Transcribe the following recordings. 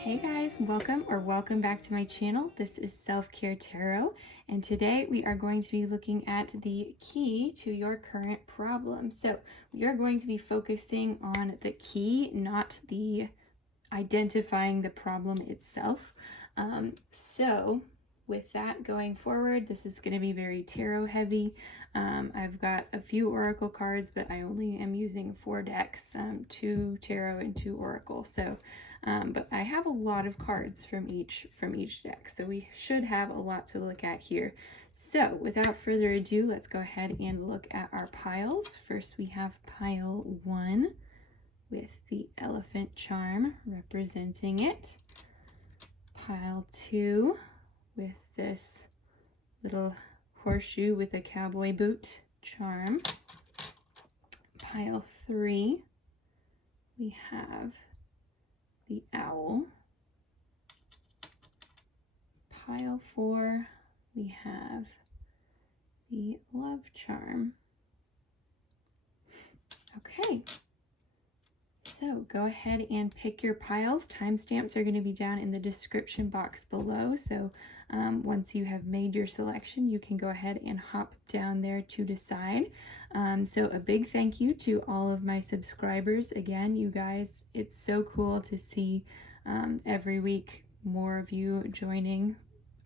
Hey guys, welcome back to my channel. This is Self-Care Tarot, and today we are going to be looking at the key to your current problem. So we are going to be focusing on the key, not the identifying the problem itself. So with that going forward, this is going to be very tarot heavy. I've got a few oracle cards, but I only am using 4 decks, 2 tarot and 2 oracle. So but I have a lot of cards from each deck, so we should have a lot to look at here. So without further ado, let's go ahead and look at our piles. First we have pile 1 with the elephant charm representing it. Pile 2 with this little horseshoe with a cowboy boot charm. Pile 3 we have the owl. Pile 4 we have the love charm. Okay, so go ahead and pick your piles. Timestamps are going to be down in the description box below, so once you have made your selection, you can go ahead and hop down there to decide. So a big thank you to all of my subscribers. Again, you guys, it's so cool to see every week more of you joining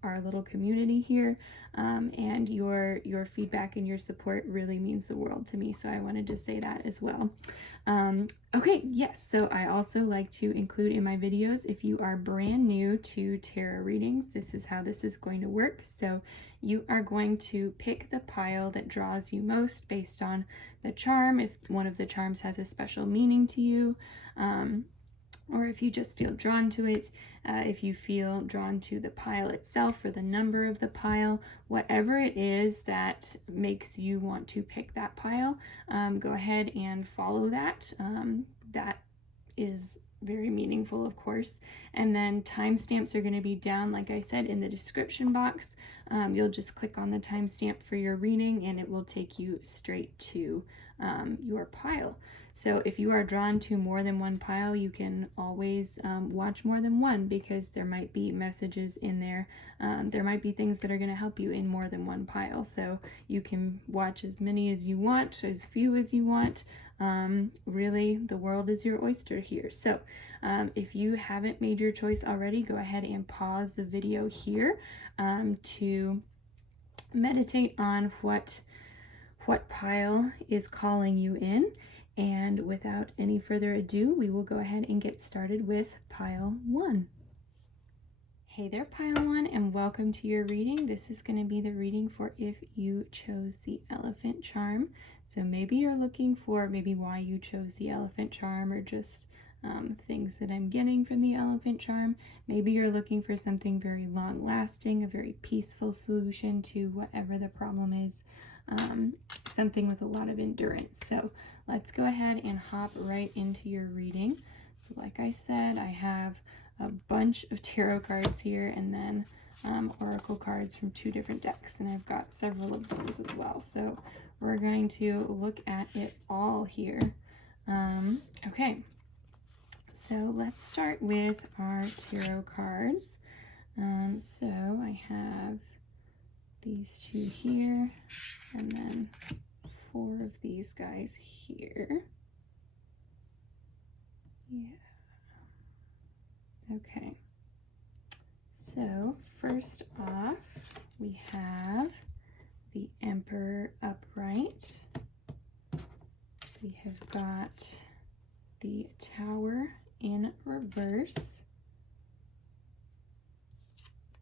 our little community here, and your feedback and your support really means the world to me, so I wanted to say that as well. Okay, yes, so I also like to include in my videos, if you are brand new to tarot readings, this is how this is going to work. So you are going to pick the pile that draws you most based on the charm, if one of the charms has a special meaning to you, or if you just feel drawn to it, if you feel drawn to the pile itself or the number of the pile, whatever it is that makes you want to pick that pile, go ahead and follow that. That is very meaningful, of course. And then timestamps are going to be down, like I said, in the description box. You'll just click on the timestamp for your reading and it will take you straight to your pile. So if you are drawn to more than one pile, you can always watch more than one, because there might be messages in there. There might be things that are going to help you in more than one pile. So you can watch as many as you want, as few as you want. Really, the world is your oyster here. So if you haven't made your choice already, go ahead and pause the video here to meditate on what pile is calling you in. And without any further ado, we will go ahead and get started with pile 1. Hey there, pile 1, and welcome to your reading. This is going to be the reading for if you chose the elephant charm. So maybe you're looking for maybe why you chose the elephant charm, or just things that I'm getting from the elephant charm. Maybe you're looking for something very long lasting, a very peaceful solution to whatever the problem is, something with a lot of endurance. So let's go ahead and hop right into your reading. So like I said, I have a bunch of tarot cards here, and then oracle cards from 2 different decks, and I've got several of those as well. So we're going to look at it all here. Okay, so let's start with our tarot cards. So I have these 2 here, and then 4 of these guys here. Yeah. Okay. So first off, we have the Emperor upright. We have got the Tower in reverse.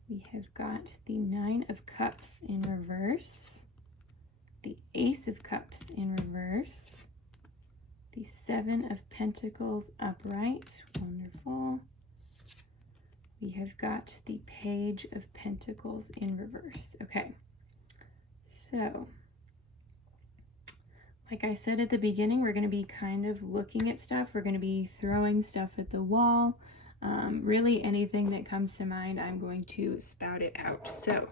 We have got the 9 of Cups in reverse, the Ace of Cups in reverse, the 7 of Pentacles upright, wonderful. We have got the Page of Pentacles in reverse. Okay, so like I said at the beginning, we're going to be kind of looking at stuff. We're going to be throwing stuff at the wall. Really anything that comes to mind, I'm going to spout it out. So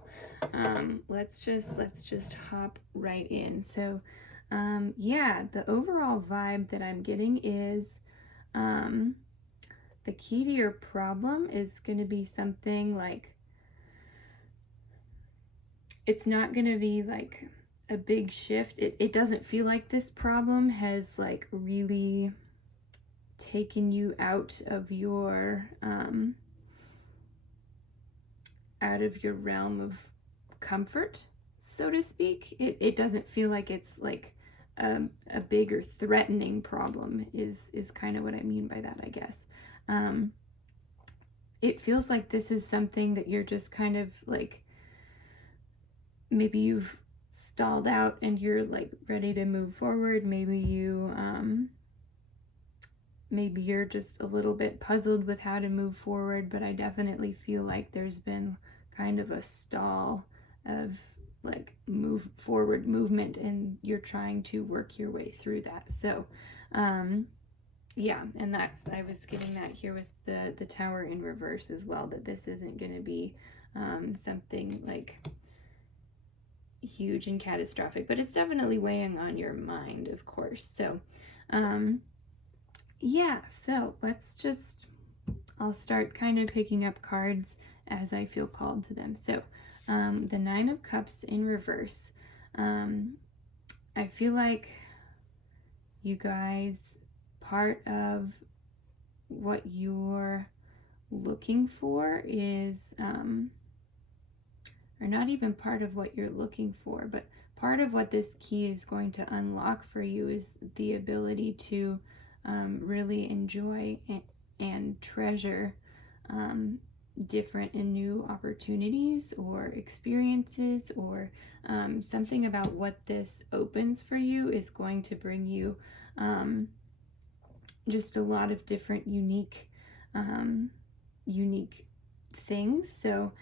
let's just hop right in. So yeah, the overall vibe that I'm getting is the key to your problem is going to be something like, it's not going to be like a big shift. It doesn't feel like this problem has like really taken you out of your realm of comfort, so to speak. It doesn't feel like it's like a big or threatening problem is kind of what I mean by that, I guess. It feels like this is something that you're just kind of like, maybe you've stalled out and you're like ready to move forward. Maybe you're just a little bit puzzled with how to move forward, but I definitely feel like there's been kind of a stall of like forward movement, and you're trying to work your way through that. So yeah, and I was getting that here with the Tower in reverse as well, that this isn't going to be something like huge and catastrophic, but it's definitely weighing on your mind, of course. So yeah, so I'll start kind of picking up cards as I feel called to them. So the Nine of Cups in reverse. I feel like you guys, part of what you're looking for is, or not even part of what you're looking for, but part of what this key is going to unlock for you is the ability to really enjoy and treasure different and new opportunities or experiences, or something about what this opens for you is going to bring you just a lot of different unique things. So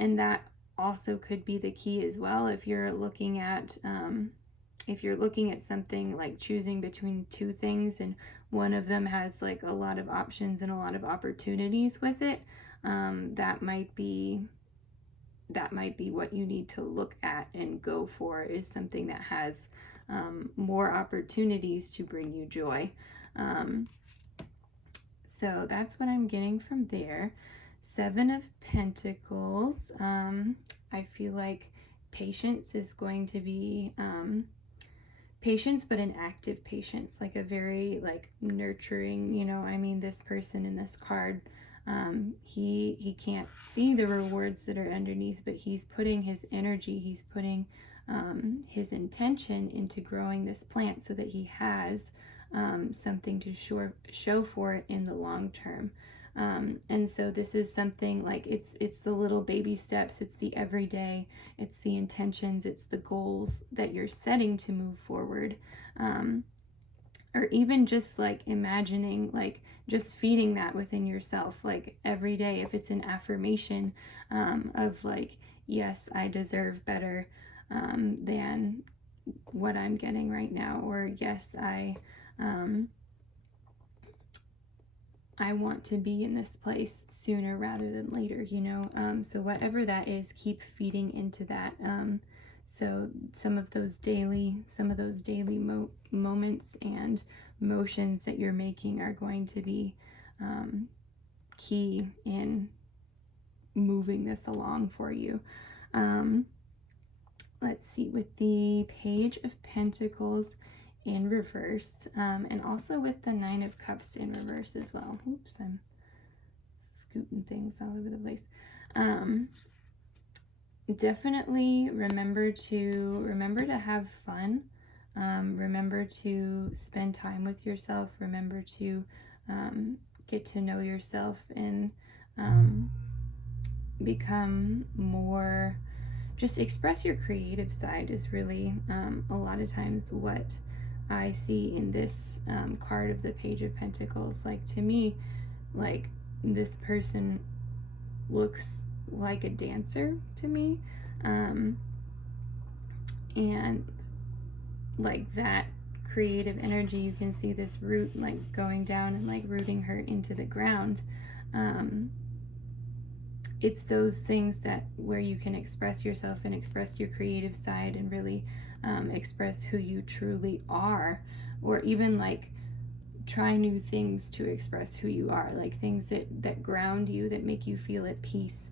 and that also could be the key as well if you're looking at something like choosing between two things and one of them has like a lot of options and a lot of opportunities with it. That might be what you need to look at and go for, is something that has more opportunities to bring you joy. So that's what I'm getting from there. Seven of Pentacles. I feel like patience is going to be patience, but an active patience, like a very like nurturing, I mean, this person in this card, he can't see the rewards that are underneath, but he's putting his energy, he's putting his intention into growing this plant so that he has something to show for it in the long term. And so this is something like it's the little baby steps, it's the everyday, it's the intentions, it's the goals that you're setting to move forward. Or even just like imagining, like just feeding that within yourself, like every day, if it's an affirmation of like, yes, I deserve better than what I'm getting right now, or yes, I want to be in this place sooner rather than later, so whatever that is, keep feeding into that. So some of those daily moments and motions that you're making are going to be key in moving this along for you. Let's see, with the Page of Pentacles in reverse, and also with the Nine of Cups in reverse as well. Oops, I'm scooting things all over the place. Definitely remember to have fun. Remember to spend time with yourself. Remember to get to know yourself and become more, just express your creative side is really a lot of times what I see in this card of the Page of Pentacles. Like, to me, like, this person looks like a dancer to me, and like that creative energy, you can see this root like going down and like rooting her into the ground. It's those things that where you can express yourself and express your creative side and really express who you truly are, or even like try new things to express who you are, like things that ground you, that make you feel at peace.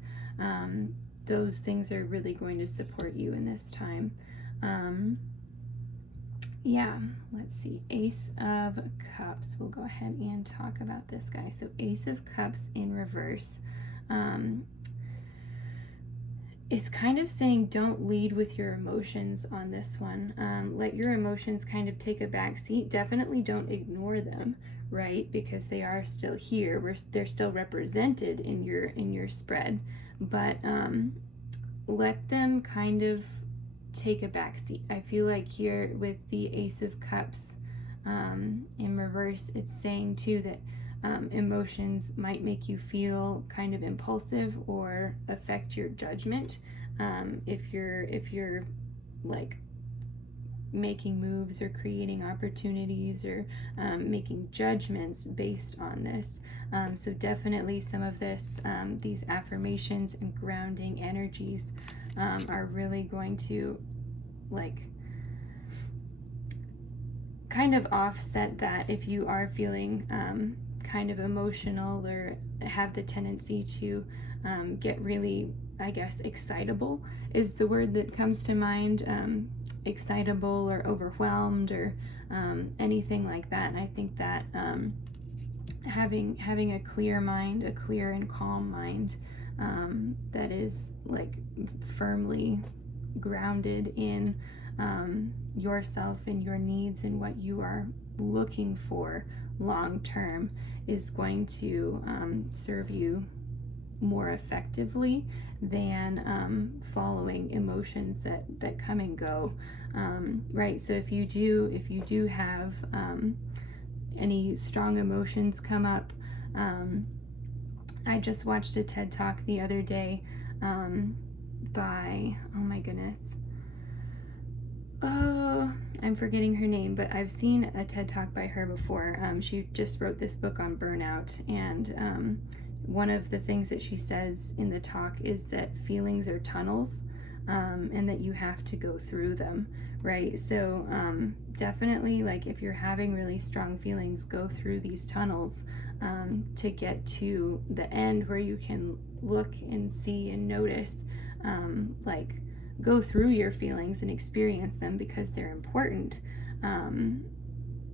Those things are really going to support you in this time. Yeah, let's see. Ace of Cups. We'll go ahead and talk about this guy. So Ace of Cups in reverse is kind of saying don't lead with your emotions on this one. Let your emotions kind of take a back seat. Definitely don't ignore them, right? Because they are still here. They're still represented in your spread, but let them kind of take a back seat. I feel like here with the Ace of Cups in reverse, it's saying too that emotions might make you feel kind of impulsive or affect your judgment. If you're like making moves or creating opportunities or making judgments based on this. So definitely some of this, these affirmations and grounding energies are really going to like kind of offset that if you are feeling kind of emotional or have the tendency to get really, I guess, excitable is the word that comes to mind. Excitable or overwhelmed or anything like that. And I think that having a clear mind, a clear and calm mind that is like firmly grounded in yourself and your needs and what you are looking for long term is going to serve you more effectively than following emotions that come and go, right? So if you do have any strong emotions come up, I just watched a TED Talk the other day by, oh my goodness, oh, I'm forgetting her name, but I've seen a TED Talk by her before. She just wrote this book on burnout, and one of the things that she says in the talk is that feelings are tunnels, and that you have to go through them, right? So definitely, like if you're having really strong feelings, go through these tunnels to get to the end where you can look and see and notice, like go through your feelings and experience them because they're important. And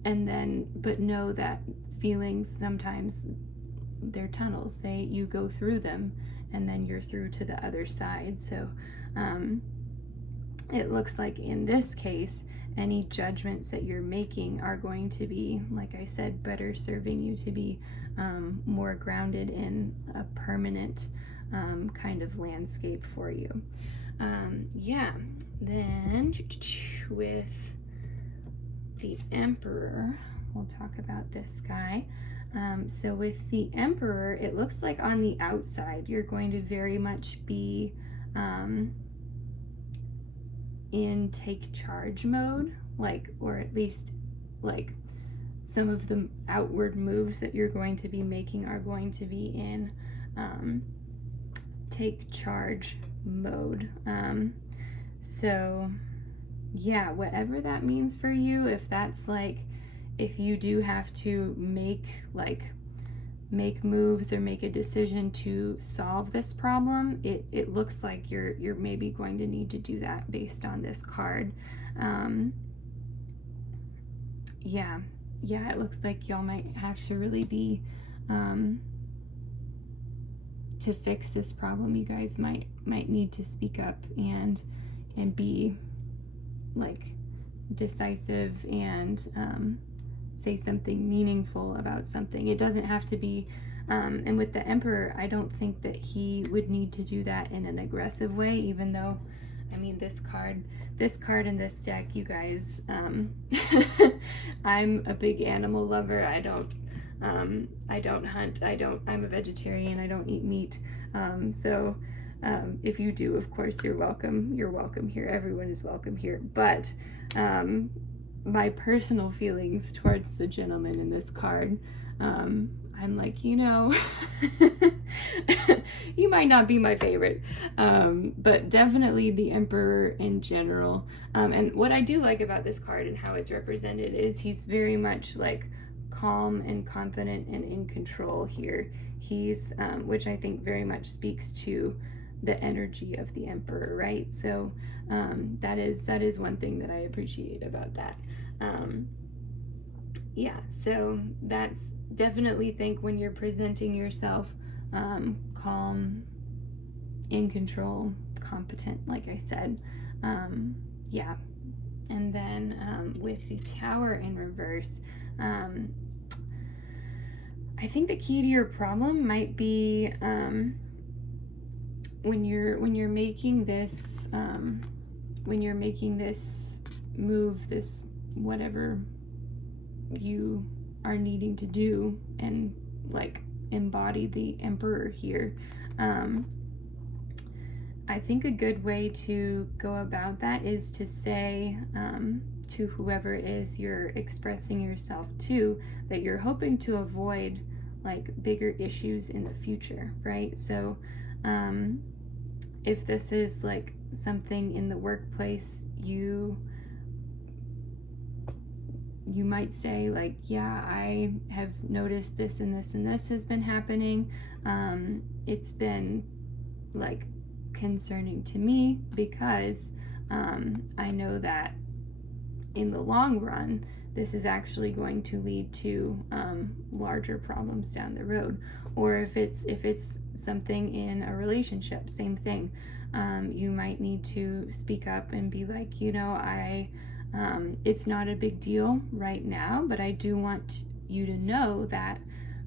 then, but know that feelings sometimes they're tunnels. You go through them and then you're through to the other side. So it looks like in this case, any judgments that you're making are going to be, like I said, better serving you to be more grounded in a permanent kind of landscape for you. Yeah, then with the Emperor, we'll talk about this guy. So with the Emperor, it looks like on the outside, you're going to very much be in take charge mode, like, or at least like some of the outward moves that you're going to be making are going to be in take charge mode. So yeah, whatever that means for you, if that's like, if you do have to make moves or make a decision to solve this problem, it looks like you're maybe going to need to do that based on this card. Yeah, it looks like y'all might have to really be to fix this problem. You guys might need to speak up and be like decisive and say something meaningful about something. It doesn't have to be, and with the Emperor, I don't think that he would need to do that in an aggressive way, even though, I mean, this card in this deck, you guys, I'm a big animal lover. I don't hunt. I'm a vegetarian. I don't eat meat. So if you do, of course, you're welcome. You're welcome here. Everyone is welcome here. But my personal feelings towards the gentleman in this card, I'm like, you might not be my favorite, but definitely the Emperor in general. And what I do like about this card and how it's represented is he's very much like calm and confident and in control here. He's, which I think very much speaks to the energy of the Emperor, right? So that is one thing that I appreciate about that. Yeah, so that's definitely, think when you're presenting yourself, calm, in control, competent, like I said. Yeah. And then with the Tower in reverse, I think the key to your problem might be when you're making this move, this whatever you are needing to do, and like embody the Emperor here. I think a good way to go about that is to say to whoever it is you're expressing yourself to that you're hoping to avoid like bigger issues in the future, right? So if this is like something in the workplace, you might say like, yeah, I have noticed this and this and this has been happening. It's been like concerning to me because I know that in the long run this is actually going to lead to larger problems down the road. Or if it's something in a relationship, same thing. You might need to speak up and be like, it's not a big deal right now, but I do want you to know that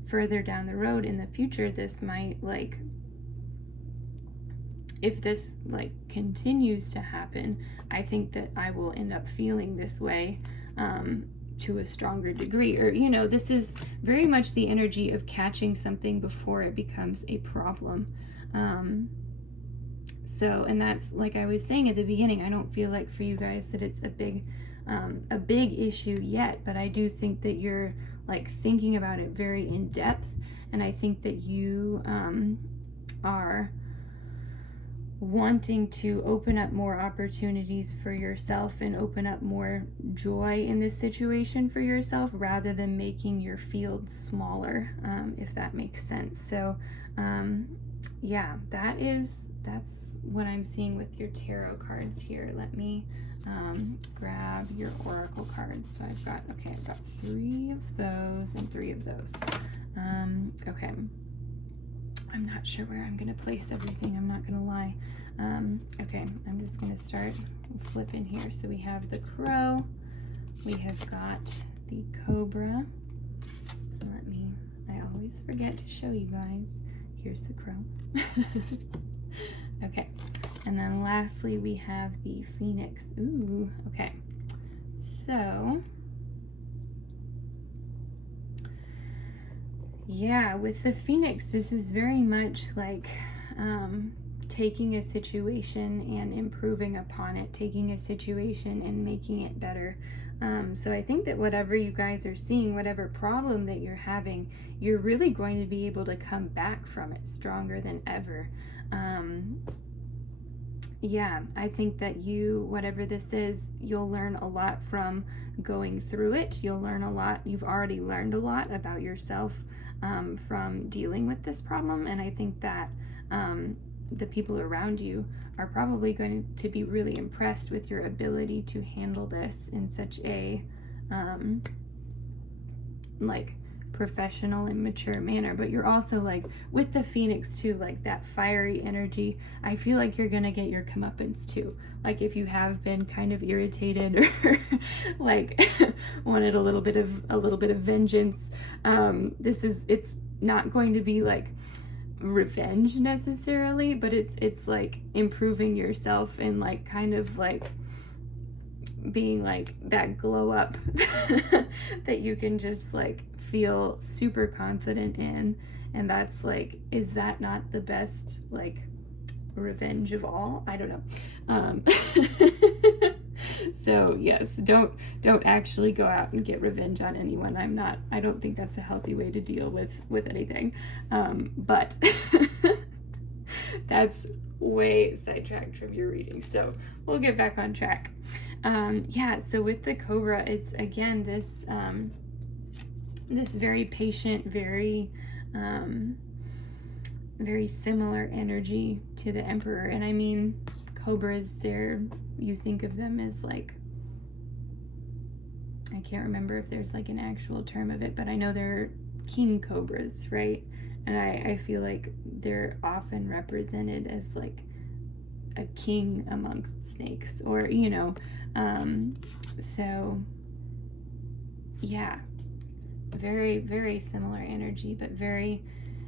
further down the road in the future, this might, like, if this like continues to happen, I think that I will end up feeling this way to a stronger degree. Or, this is very much the energy of catching something before it becomes a problem. And that's, like I was saying at the beginning, I don't feel like for you guys that it's a big issue yet, but I do think that you're like thinking about it very in depth, and I think that you are wanting to open up more opportunities for yourself and open up more joy in this situation for yourself, rather than making your field smaller, if that makes sense. So yeah, that's what I'm seeing with your tarot cards here. Let me grab your oracle cards. So I've got 3 of those and 3 of those. Okay, I'm not sure where I'm gonna place everything, I'm not gonna lie. Okay, I'm just gonna start flipping here. So we have the crow, we have got the cobra. I always forget to show you guys. Here's the crow. Okay, and then lastly we have the phoenix. Ooh, okay. So yeah, with the phoenix, this is very much like taking a situation and improving upon it, taking a situation and making it better. So I think that whatever you guys are seeing, whatever problem that you're having, you're really going to be able to come back from it stronger than ever. Yeah, I think that whatever this is, you'll learn a lot from going through it. You'll learn a lot. You've already learned a lot about yourself from dealing with this problem. And I think that the people around you are probably going to be really impressed with your ability to handle this in such a like professional and mature manner. But you're also like with the phoenix too, like that fiery energy. I feel like you're gonna get your comeuppance too. Like if you have been kind of irritated or like wanted a little bit of vengeance, it's not going to be like revenge necessarily, but it's like improving yourself and like kind of like being like that glow up that you can just like feel super confident in. And that's like, is that not the best like revenge of all? I don't know. So yes, don't actually go out and get revenge on anyone. I don't think that's a healthy way to deal with anything. But that's way sidetracked from your reading, so we'll get back on track. Yeah, so with the cobra, it's again this this very patient, very similar energy to the Emperor. And I mean, cobras, you think of them as like, I can't remember if there's like an actual term of it, but I know they're king cobras, right? And I feel like they're often represented as like a king amongst snakes, or so yeah, very, very similar energy, but very,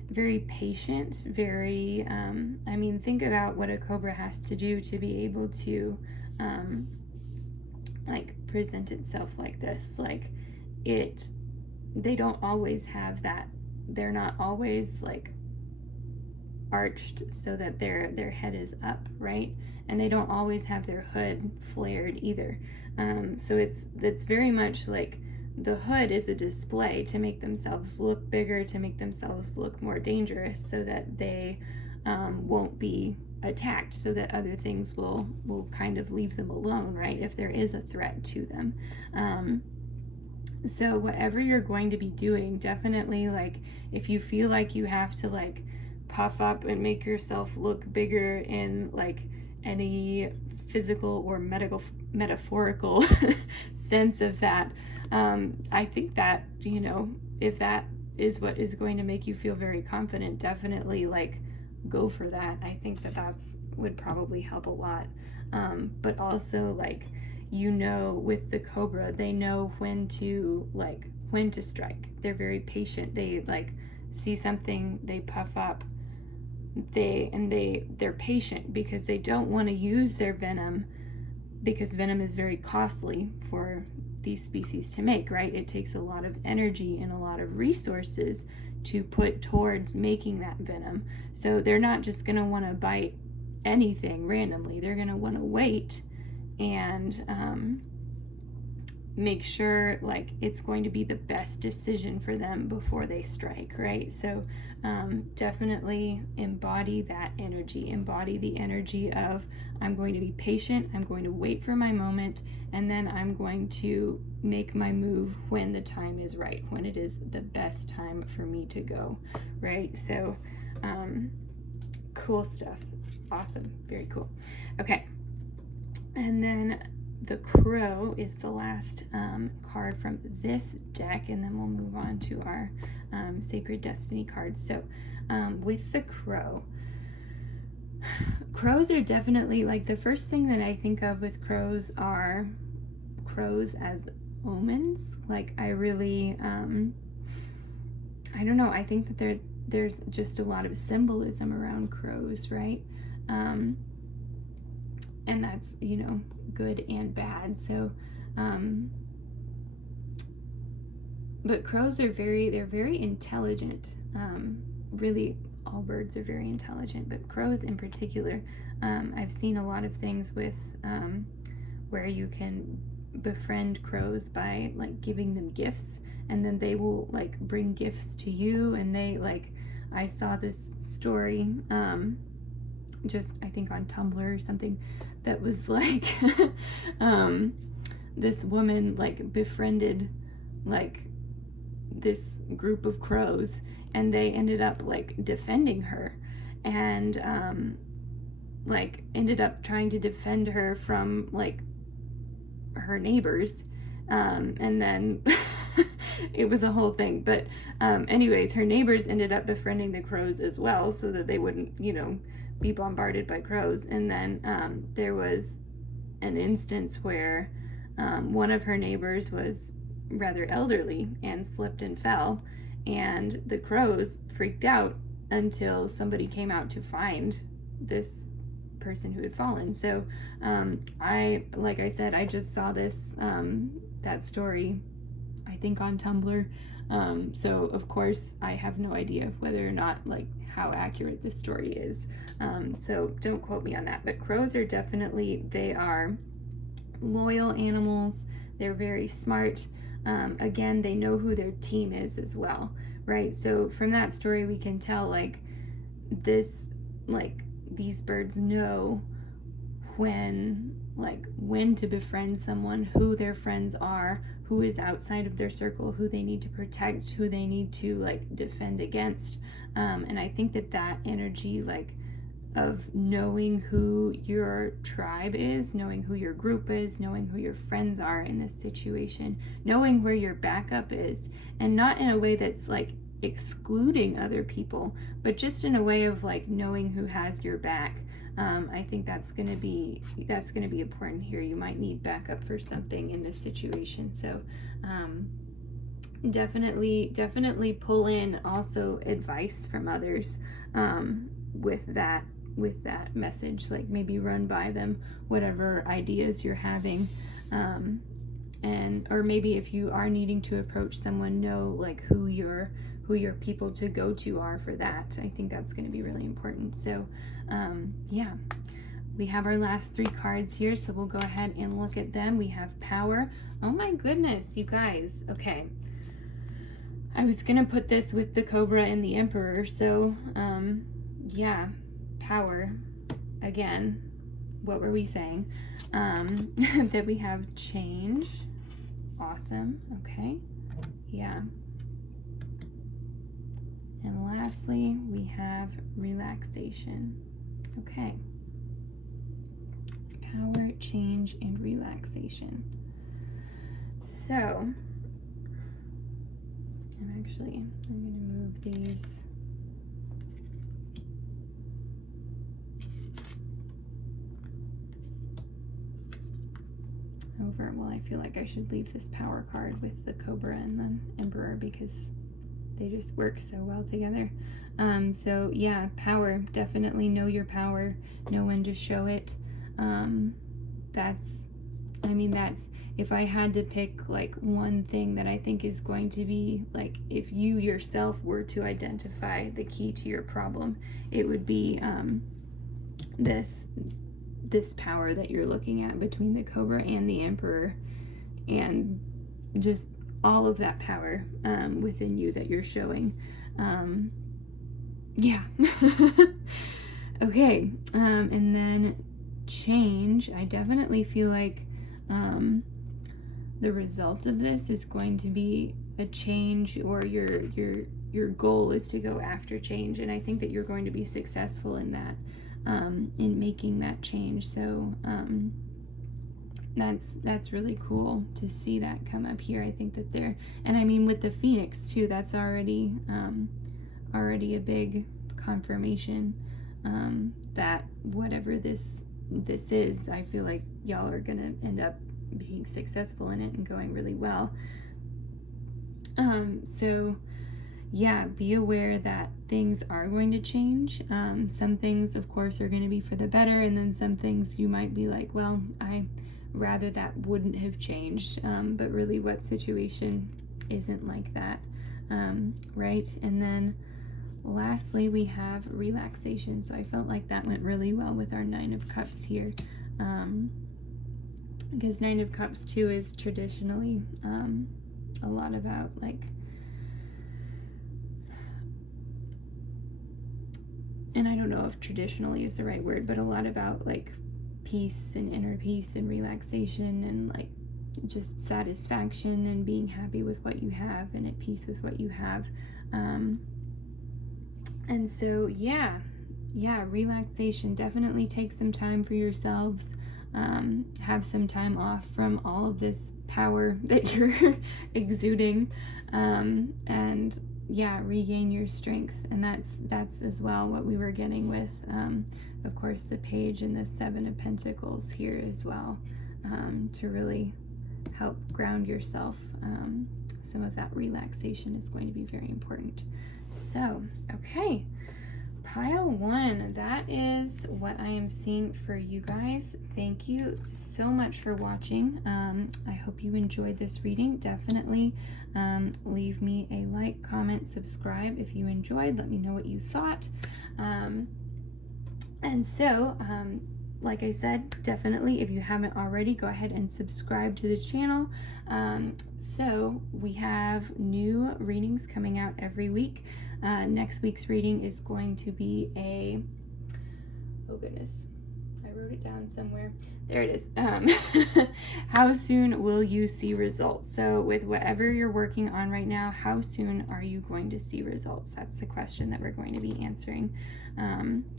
very patient, very I mean, think about what a cobra has to do to be able to like present itself like this. Like they don't always have that, they're not always like arched so that their head is up, right? And they don't always have their hood flared either. So it's very much like the hood is a display to make themselves look bigger, to make themselves look more dangerous, so that they won't be attacked, so that other things will kind of leave them alone, right? If there is a threat to them. So whatever you're going to be doing, definitely, like, if you feel like you have to like puff up and make yourself look bigger in like any physical or metaphorical sense of that, I think that, if that is what is going to make you feel very confident, definitely like go for that. I think that's would probably help a lot. But also, like, with the cobra, they know when to strike. They're very patient. They like see something, they puff up, they're patient because they don't want to use their venom, because venom is very costly for these species to make, right? It takes a lot of energy and a lot of resources to put towards making that venom. So they're not just going to want to bite anything randomly. They're going to want to wait and make sure like it's going to be the best decision for them before they strike, right? So definitely embody that energy. Embody the energy of, I'm going to be patient, I'm going to wait for my moment, and then I'm going to make my move when the time is right, when it is the best time for me to go, right? So cool stuff. Awesome. Very cool. Okay. And then the crow is the last card from this deck, and then we'll move on to our Sacred Destiny cards. So with the crows are definitely, like, the first thing that I think of with crows are crows as omens. Like, I really, I don't know, I think that there's just a lot of symbolism around crows, right? And that's, good and bad. So, but crows are they're very intelligent. Really, all birds are very intelligent, but crows in particular. I've seen a lot of things with where you can befriend crows by like giving them gifts, and then they will like bring gifts to you. And they like, I saw this story just, I think, on Tumblr or something, that was like this woman like befriended like this group of crows, and they ended up like defending her, and like ended up trying to defend her from like her neighbors, and then it was a whole thing. But anyways, her neighbors ended up befriending the crows as well, so that they wouldn't be bombarded by crows. And then there was an instance where one of her neighbors was rather elderly and slipped and fell, and the crows freaked out until somebody came out to find this person who had fallen. So like I said, I just saw this that story, I think, on Tumblr. So of course I have no idea whether or not, like, how accurate this story is. So don't quote me on that. But crows are definitely, they are loyal animals. They're very smart. Again, they know who their team is as well, right? So from that story, we can tell like these birds know when to befriend someone, who their friends are, who is outside of their circle, who they need to protect, who they need to like defend against. And I think that energy, like, of knowing who your tribe is, knowing who your group is, knowing who your friends are in this situation, knowing where your backup is, and not in a way that's like excluding other people, but just in a way of like knowing who has your back. I think that's gonna be important here. You might need backup for something in this situation. So definitely pull in also advice from others with that message. Like maybe run by them whatever ideas you're having, and or maybe if you are needing to approach someone, know like who your people to go to are for that. I think that's going to be really important. So yeah, we have our last 3 cards here, so we'll go ahead and look at them. We have power. Oh my goodness, you guys. Okay, I was gonna put this with the Cobra and the Emperor, so yeah, power again. What were we saying? That we have change. Awesome. Okay, yeah. And lastly, we have relaxation. Okay. Power, change, and relaxation. So, I'm going to move these over. Well, I feel like I should leave this power card with the Cobra and the Emperor because they just work so well together. So yeah, power. Definitely know your power. Know when to show it. That's if I had to pick like one thing that I think is going to be like, if you yourself were to identify the key to your problem, it would be this power that you're looking at between the Cobra and the Emperor, and just all of that power within you that you're showing. Yeah. Okay, and then change. I definitely feel like the result of this is going to be a change, or your goal is to go after change, and I think that you're going to be successful in that, in making that change. So that's really cool to see that come up here. I think that there, and I mean with the Phoenix too, that's already a big confirmation that whatever this is, I feel like y'all are gonna end up being successful in it and going really well. So yeah, be aware that things are going to change. Some things, of course, are going to be for the better, and then some things you might be like, well, I rather that wouldn't have changed, but really what situation isn't like that, right? And then lastly, we have relaxation. So I felt like that went really well with our 9 of Cups here, because 9 of Cups too is traditionally a lot about like, and I don't know if traditionally is the right word, but a lot about like peace and inner peace and relaxation and like just satisfaction and being happy with what you have and at peace with what you have. And so yeah, relaxation. Definitely take some time for yourselves. Have some time off from all of this power that you're exuding, and yeah, regain your strength. And that's as well what we were getting with, of course, the Page and the 7 of Pentacles here as well, to really help ground yourself. Some of that relaxation is going to be very important. So, okay, pile 1, that is what I am seeing for you guys. Thank you so much for watching. I hope you enjoyed this reading. Definitely leave me a like, comment, subscribe if you enjoyed. Let me know what you thought. And so, like I said, definitely, if you haven't already, go ahead and subscribe to the channel. So we have new readings coming out every week. Next week's reading is going to be oh goodness, I wrote it down somewhere. There it is. How soon will you see results? So with whatever you're working on right now, how soon are you going to see results? That's the question that we're going to be answering.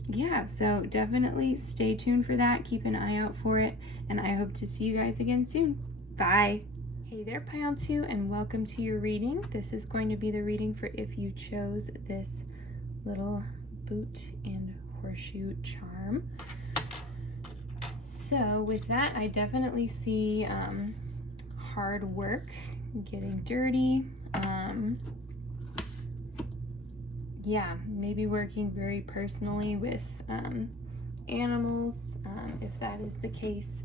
Yeah, so definitely stay tuned for that. Keep an eye out for it, and I hope to see you guys again soon. Bye. Hey there, Pile 2, and welcome to your reading. This is going to be the reading for if you chose this little boot and horseshoe charm. So with that, I definitely see hard work, getting dirty, yeah, maybe working very personally with animals, if that is the case.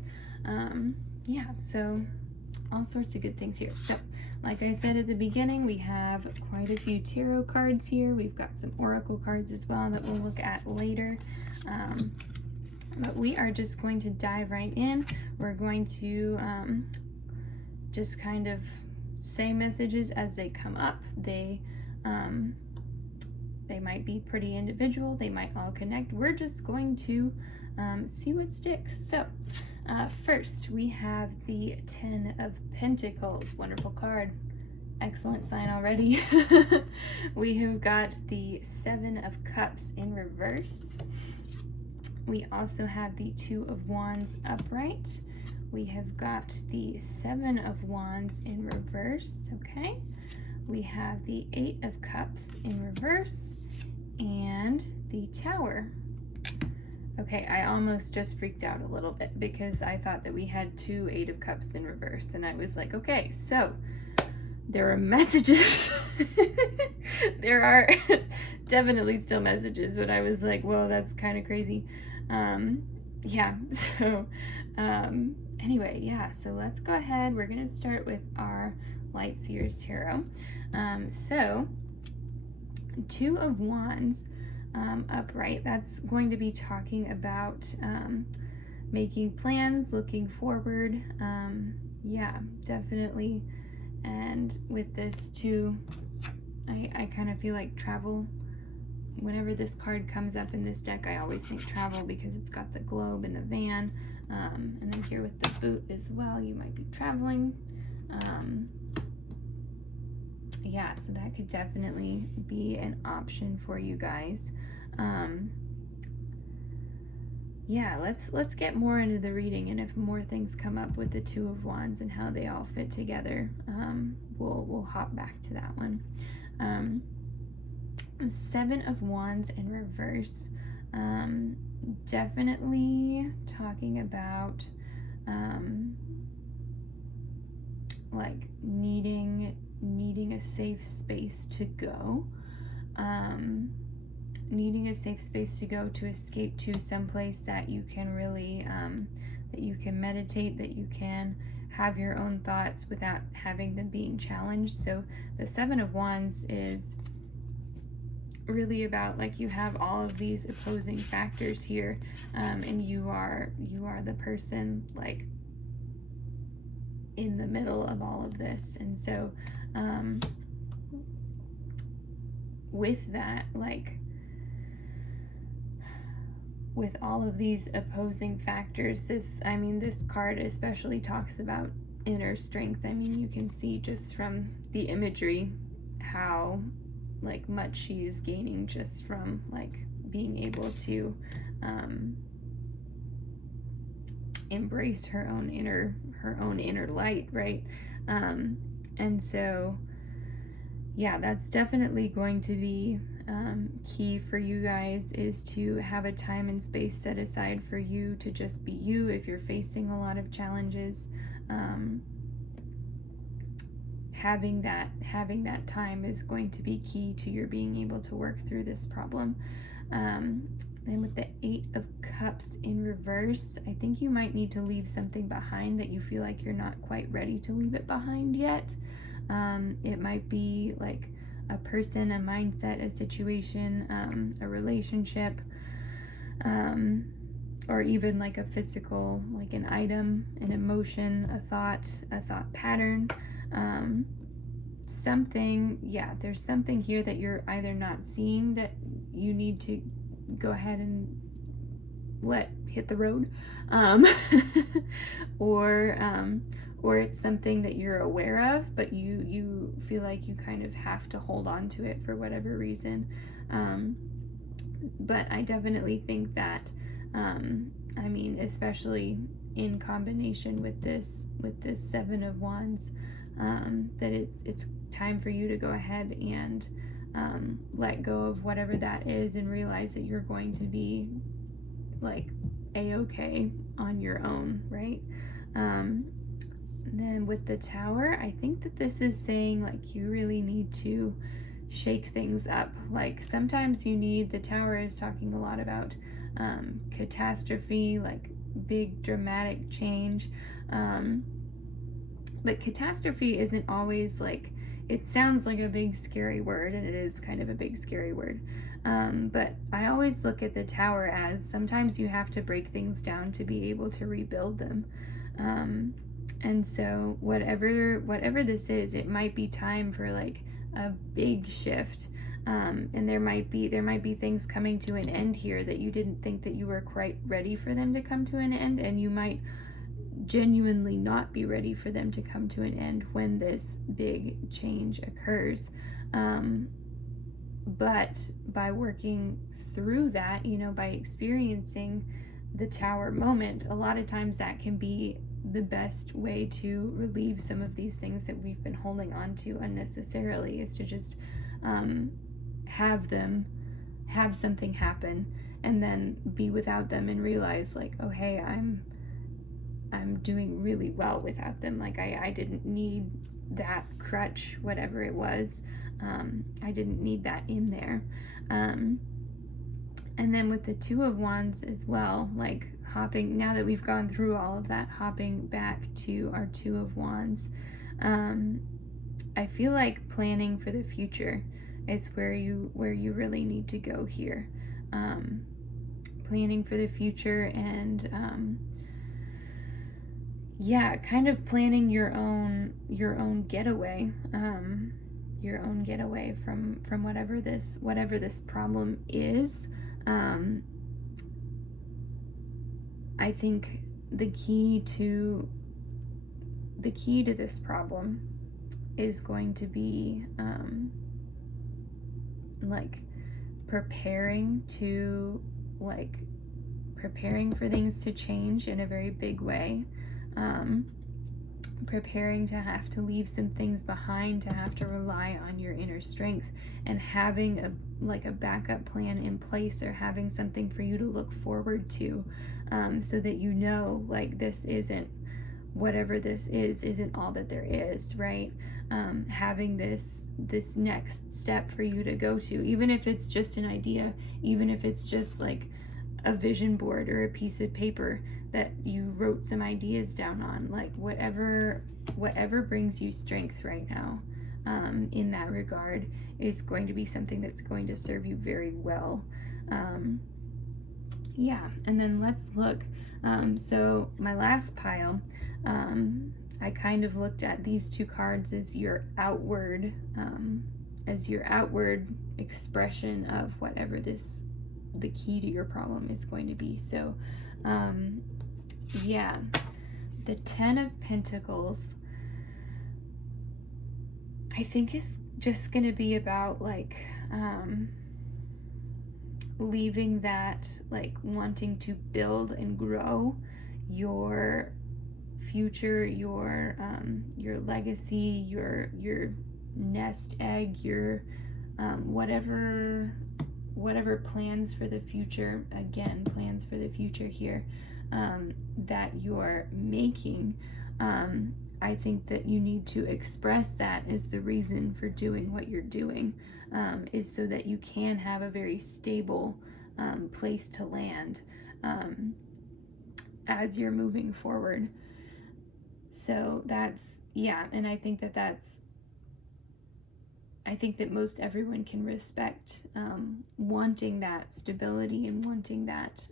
Yeah, so all sorts of good things here. So like I said at the beginning, we have quite a few tarot cards here. We've got some oracle cards as well that we'll look at later. But we are just going to dive right in. We're going to just kind of say messages as they come up. They might be pretty individual. They might all connect. We're just going to see what sticks. So first, we have the 10 of Pentacles. Wonderful card. Excellent sign already. We have got the 7 of Cups in reverse. We also have the 2 of Wands upright. We have got the 7 of Wands in reverse, okay? We have the 8 of Cups in reverse and the Tower. Okay, I almost just freaked out a little bit because I thought that we had 2 8 of Cups in reverse, and I was like, okay, so there are messages. There are definitely still messages, but I was like, whoa, that's kind of crazy. Yeah, so anyway, yeah, so let's go ahead. We're going to start with our Light Seers Tarot. So 2 of Wands upright, that's going to be talking about making plans, looking forward. Yeah, definitely. And with this too, I kind of feel like travel. Whenever this card comes up in this deck, I always think travel because it's got the globe and the van. And then here with the boot as well, you might be traveling. Yeah, so that could definitely be an option for you guys. Yeah, let's get more into the reading, and if more things come up with the 2 of Wands and how they all fit together, we'll hop back to that one. 7 of Wands in reverse, definitely talking about like needing a safe space to go, needing a safe space to go, to escape to someplace that you can really that you can meditate, that you can have your own thoughts without having them being challenged. So the 7 of Wands is really about, like, you have all of these opposing factors here, and you are the person like in the middle of all of this. And so with that, like, with all of these opposing factors, this card especially talks about inner strength. I mean, you can see just from the imagery how like much she's gaining just from like being able to embrace her own inner light, right? And so yeah, that's definitely going to be key for you guys, is to have a time and space set aside for you to just be you. If you're facing a lot of challenges, having that time is going to be key to your being able to work through this problem. Then with the 8 of Cups in reverse, I think you might need to leave something behind that you feel like you're not quite ready to leave it behind yet. It might be like a person, a mindset, a situation, a relationship, or even like a physical, like an item, an emotion, a thought pattern, something. Yeah, there's something here that you're either not seeing that you need to go ahead and let hit the road, um, or or it's something that you're aware of, but you feel like you kind of have to hold on to it for whatever reason. But I definitely think that, I mean, especially in combination with this Seven of Wands, that it's time for you to go ahead and let go of whatever that is and realize that you're going to be like a-okay on your own, right? Then with the Tower, I think that this is saying like you really need to shake things up. Like sometimes you need, the Tower is talking a lot about catastrophe, like big dramatic change. But catastrophe isn't always like, it sounds like a big scary word, and it is kind of a big scary word. But I always look at the Tower as sometimes you have to break things down to be able to rebuild them. And so whatever this is, it might be time for like a big shift. And there might be things coming to an end here that you didn't think that you were quite ready for them to come to an end, and you might genuinely not be ready for them to come to an end when this big change occurs. But by working through that, you know, by experiencing the Tower moment, a lot of times that can be the best way to relieve some of these things that we've been holding on to unnecessarily, is to just have something happen and then be without them and realize like, oh hey, I'm doing really well without them. Like I didn't need that crutch, whatever it was. I didn't need that in there. And then with the Two of Wands as well, like hopping, now that we've gone through all of that, hopping back to our Two of Wands, I feel like planning for the future is where you really need to go here. Planning for the future and yeah, kind of planning your own getaway, your own getaway from whatever this problem is. I think the key to this problem is going to be like preparing for things to change in a very big way. Preparing to have to leave some things behind, to have to rely on your inner strength, and having a backup plan in place, or having something for you to look forward to, so that you know like this isn't, whatever this isn't all that there is, right? Having this next step for you to go to, even if it's just an idea, even if it's just like a vision board or a piece of paper that you wrote some ideas down on, like whatever brings you strength right now, in that regard, is going to be something that's going to serve you very well. Yeah, and then let's look. So my last pile, I kind of looked at these two cards as your outward expression of whatever the key to your problem is going to be. So yeah, the Ten of Pentacles, I think, is just going to be about like leaving that, like wanting to build and grow your future, your legacy, your nest egg, your whatever plans for the future, again, plans for the future here, that you're making. I think that you need to express that as the reason for doing what you're doing, is so that you can have a very stable place to land as you're moving forward. So that's, yeah, and I think that most everyone can respect wanting that stability and wanting that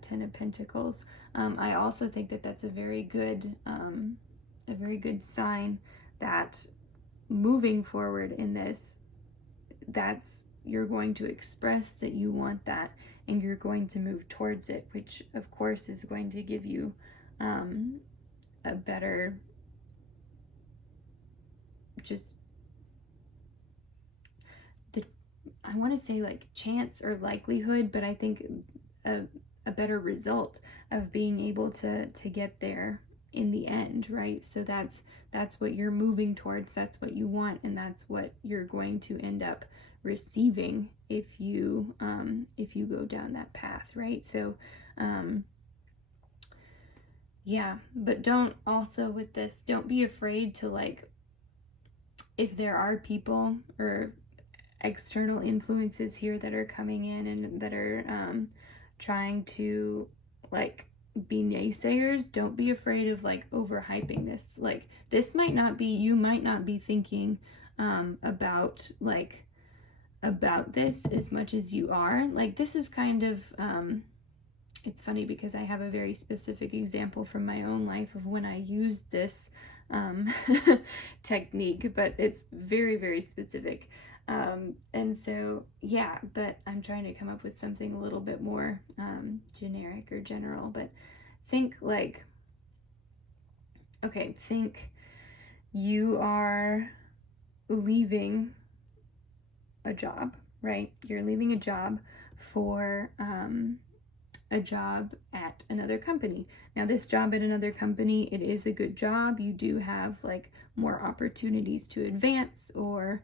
Ten of Pentacles. I also think that that's a very good sign that moving forward in this, that's you're going to express that you want that, and you're going to move towards it, which of course is going to give you a better, just the, I want to say like chance or likelihood, but I think a better result of being able to get there in the end, right? So that's what you're moving towards, that's what you want, and that's what you're going to end up receiving if you go down that path, right? So yeah, but don't also with this, don't be afraid to like, if there are people or external influences here that are coming in and that are trying to like be naysayers, don't be afraid of like overhyping this. Like this might not be, you might not be thinking about this as much as you are. Like this is kind of it's funny because I have a very specific example from my own life of when I used this technique, but it's very, very specific. And so, yeah, but I'm trying to come up with something a little bit more generic or general. But think like, okay, think you are leaving a job, right? You're leaving a job for a job at another company. Now, this job at another company, it is a good job. You do have like more opportunities to advance or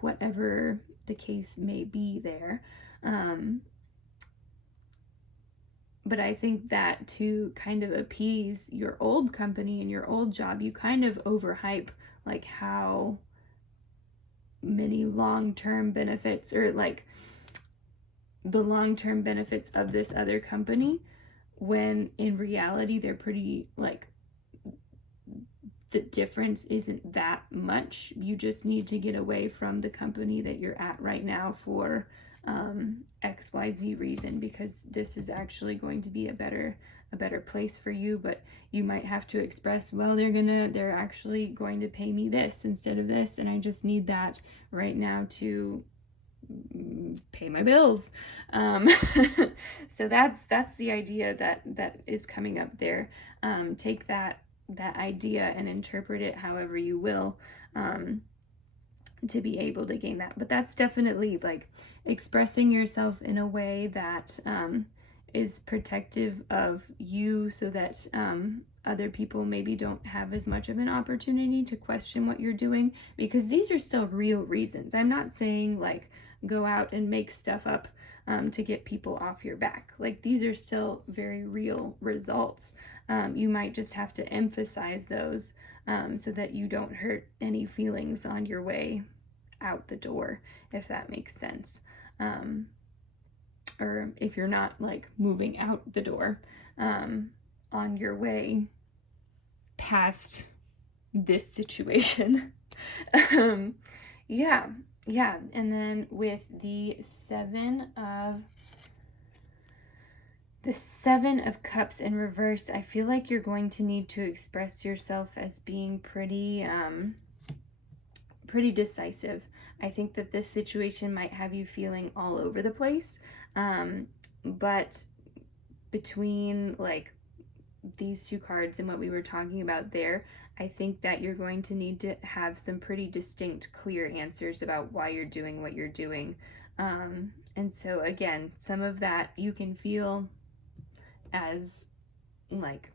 whatever the case may be there. But I think that to kind of appease your old company and your old job, you kind of overhype like how many long-term benefits or like the long-term benefits of this other company, when in reality they're pretty like, the difference isn't that much. You just need to get away from the company that you're at right now for XYZ reason, because this is actually going to be a better place for you. But you might have to express, well, they're actually going to pay me this instead of this, and I just need that right now to pay my bills. So that's the idea that is coming up there. Take that idea and interpret it however you will, to be able to gain that. But that's definitely like expressing yourself in a way that is protective of you, so that other people maybe don't have as much of an opportunity to question what you're doing, because these are still real reasons. I'm not saying like go out and make stuff up to get people off your back. Like these are still very real results. You might just have to emphasize those so that you don't hurt any feelings on your way out the door, if that makes sense. Or if you're not like moving out the door, on your way past this situation. Yeah. And then with the Seven of Cups in reverse, I feel like you're going to need to express yourself as being pretty decisive. I think that this situation might have you feeling all over the place, but between like these two cards and what we were talking about there, I think that you're going to need to have some pretty distinct, clear answers about why you're doing what you're doing. And so again, some of that you can feel as like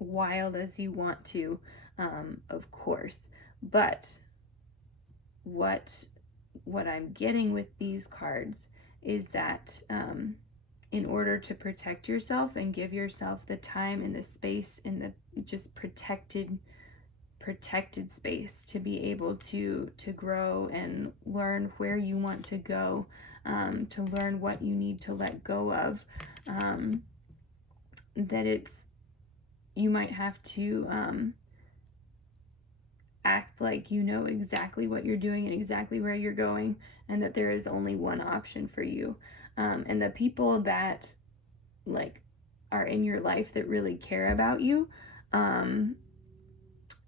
wild as you want to, of course, but what I'm getting with these cards is that in order to protect yourself and give yourself the time and the space and the just protected space to be able to grow and learn where you want to go, to learn what you need to let go of, that you might have to act like you know exactly what you're doing and exactly where you're going, and that there is only one option for you. And the people that like are in your life that really care about you,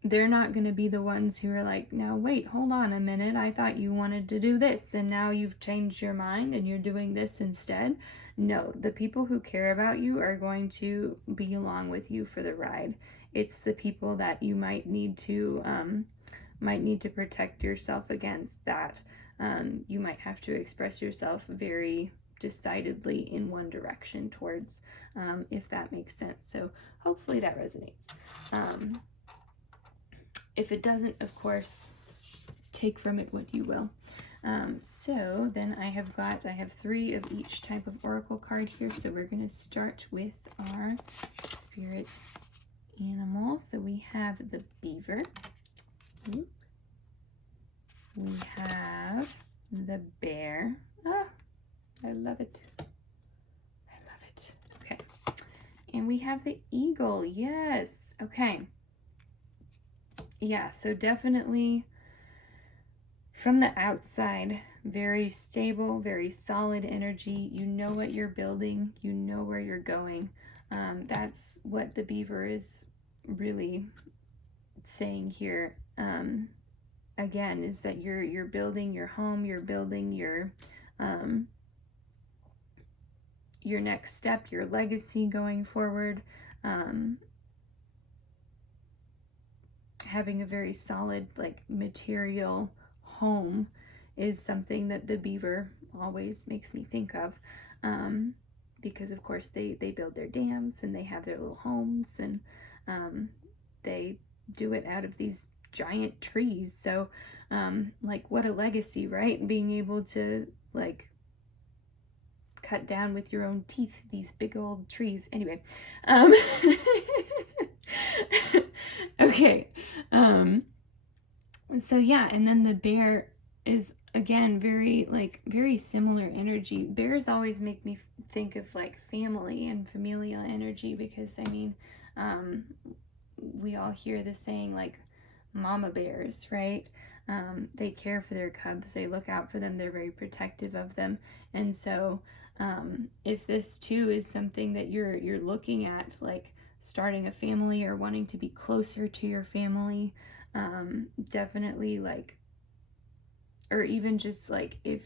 they're not going to be the ones who are like, now wait, hold on a minute, I thought you wanted to do this and now you've changed your mind and you're doing this instead. No, the people who care about you are going to be along with you for the ride. It's the people that you might need to protect yourself against that. You might have to express yourself very decidedly in one direction towards, if that makes sense. So hopefully that resonates. If it doesn't, of course, take from it what you will. So then I have 3 of each type of oracle card here. So we're going to start with our spirit animal. So we have the beaver. We have the bear. Oh, I love it. I love it. Okay. And we have the eagle. Yes. Okay. Yeah, so definitely from the outside, very stable, very solid energy. You know what you're building. You know where you're going. That's what the beaver is really saying here. Again, is that you're building your home. You're building your next step, your legacy going forward. Having a very solid, like, material home is something that the beaver always makes me think of, because of course they build their dams and they have their little homes, and they do it out of these giant trees. So like, what a legacy, right? Being able to, like, cut down with your own teeth these big old trees. Anyway, okay. So yeah, and then the bear is, again, very similar energy. Bears always make me think of, like, family and familial energy, because I mean, we all hear the saying, like, mama bears, right? They care for their cubs, they look out for them, they're very protective of them. And so if this too is something that you're looking at, like starting a family or wanting to be closer to your family, definitely, like, or even just like, if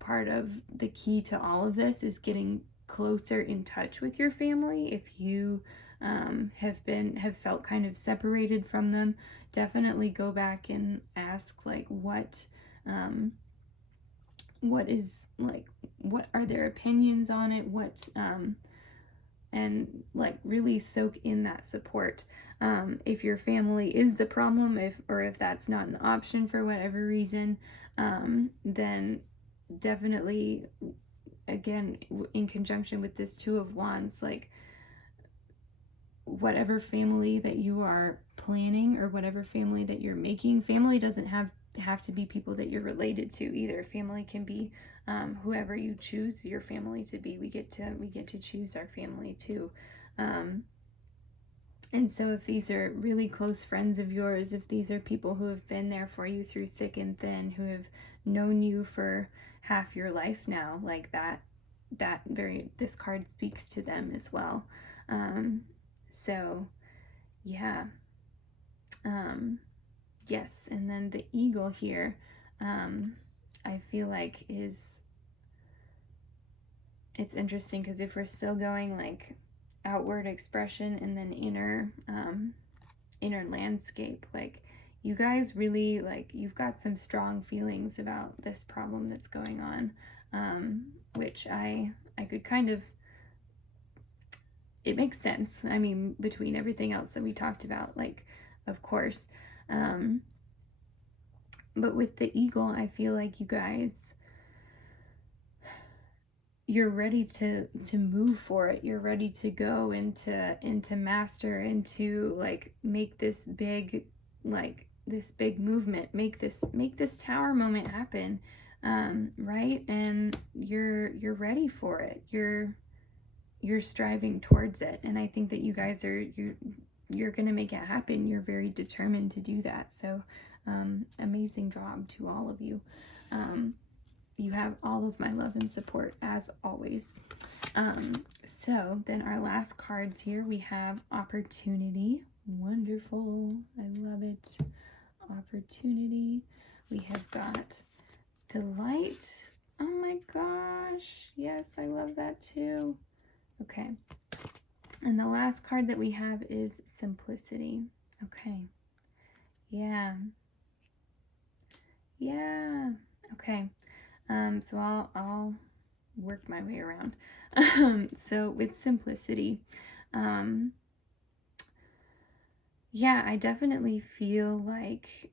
part of the key to all of this is getting closer in touch with your family, if you have felt kind of separated from them, definitely go back and ask, like, what is, like, what are their opinions on it, and, like, really soak in that support. If your family is the problem, if that's not an option for whatever reason, then definitely, again, in conjunction with this Two of Wands, like, whatever family that you are planning or whatever family that you're making, family doesn't have to be people that you're related to either. Family can be whoever you choose your family to be. We get to choose our family too. And so if these are really close friends of yours, if these are people who have been there for you through thick and thin, who have known you for half your life now, like this card speaks to them as well. So yeah. Yes, and then the eagle here, I feel like it's interesting, because if we're still going, like, outward expression and then inner landscape, like, you guys really, like, you've got some strong feelings about this problem that's going on, which I could kind of, it makes sense. I mean, between everything else that we talked about, like, of course. But with the eagle, I feel like you guys, you're ready to move for it. You're ready to go into master, into, like, make this big movement, make this tower moment happen, right? And you're ready for it. You're striving towards it, and I think that you guys you're gonna make it happen. You're very determined to do that. So amazing job to all of you. You have all of my love and support, as always. So then our last cards here, we have opportunity, Wonderful. I love it. Opportunity. We have got delight. Oh my gosh. Yes, I love that too. Okay. And the last card that we have is simplicity. Okay. Yeah. Yeah. Okay. So I'll work my way around. So with simplicity, yeah, I definitely feel like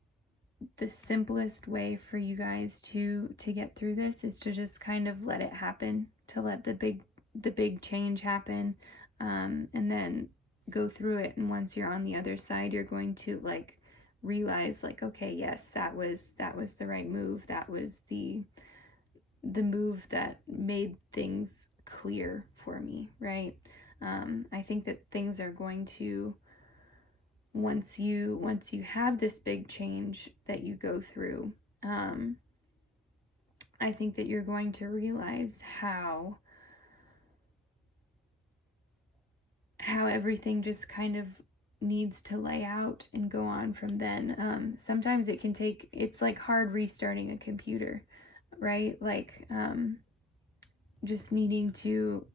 the simplest way for you guys to get through this is to just kind of let it happen, to let the big change happen, and then go through it. And once you're on the other side, you're going to like realize like, okay, yes, that was the right move. That was the move that made things clear for me, right? I think that things are going to, once you have this big change that you go through, I think that you're going to realize how everything just kind of needs to lay out and go on from then. Sometimes it can take, it's like hard restarting a computer, right? Like just needing to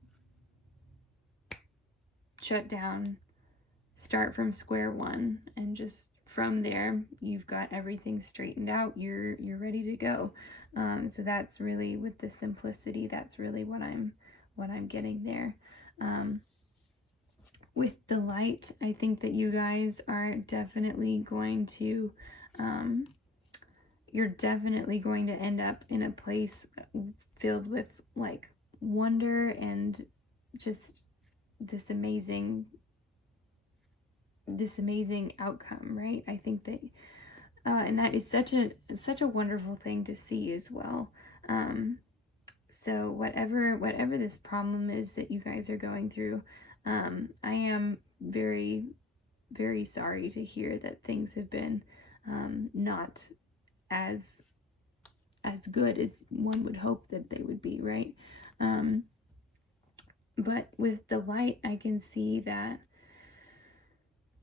shut down, start from square one, and just from there you've got everything straightened out. You're ready to go. So that's really, with the simplicity, that's really what I'm getting there. With delight, I think that you guys are definitely going to you're definitely going to end up in a place filled with like wonder and just this amazing outcome, right? I think that and that is such a wonderful thing to see as well. So whatever this problem is that you guys are going through, I am very, very sorry to hear that things have been not as good as one would hope that they would be, right? But with delight, I can see that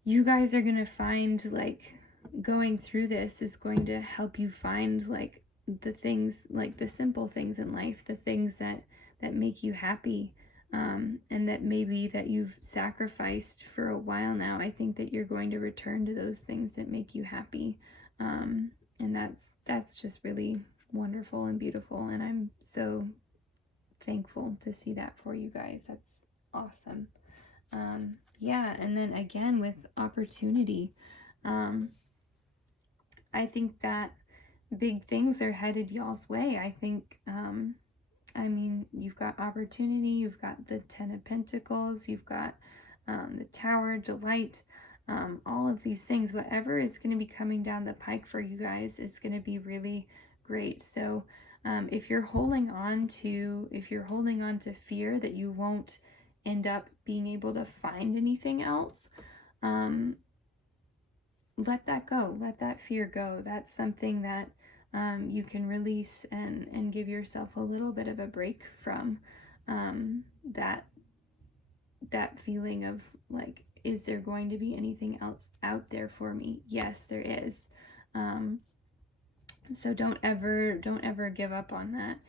you guys are going to find, like, going through this is going to help you find, like, the things, like the simple things in life, the things that make you happy, and that maybe that you've sacrificed for a while now. I think that you're going to return to those things that make you happy, and that's just really wonderful and beautiful, and I'm so thankful to see that for you guys. That's awesome. Yeah, and then again with opportunity, I think that big things are headed y'all's way. I think, I mean, you've got opportunity, you've got the Ten of Pentacles, you've got the Tower, delight, all of these things. Whatever is going to be coming down the pike for you guys is going to be really great. So if you're holding on to fear that you won't end up being able to find anything else, let that go. Let that fear go. That's something that you can release and give yourself a little bit of a break from that feeling of like, is there going to be anything else out there for me? Yes, there is. So don't ever give up on that.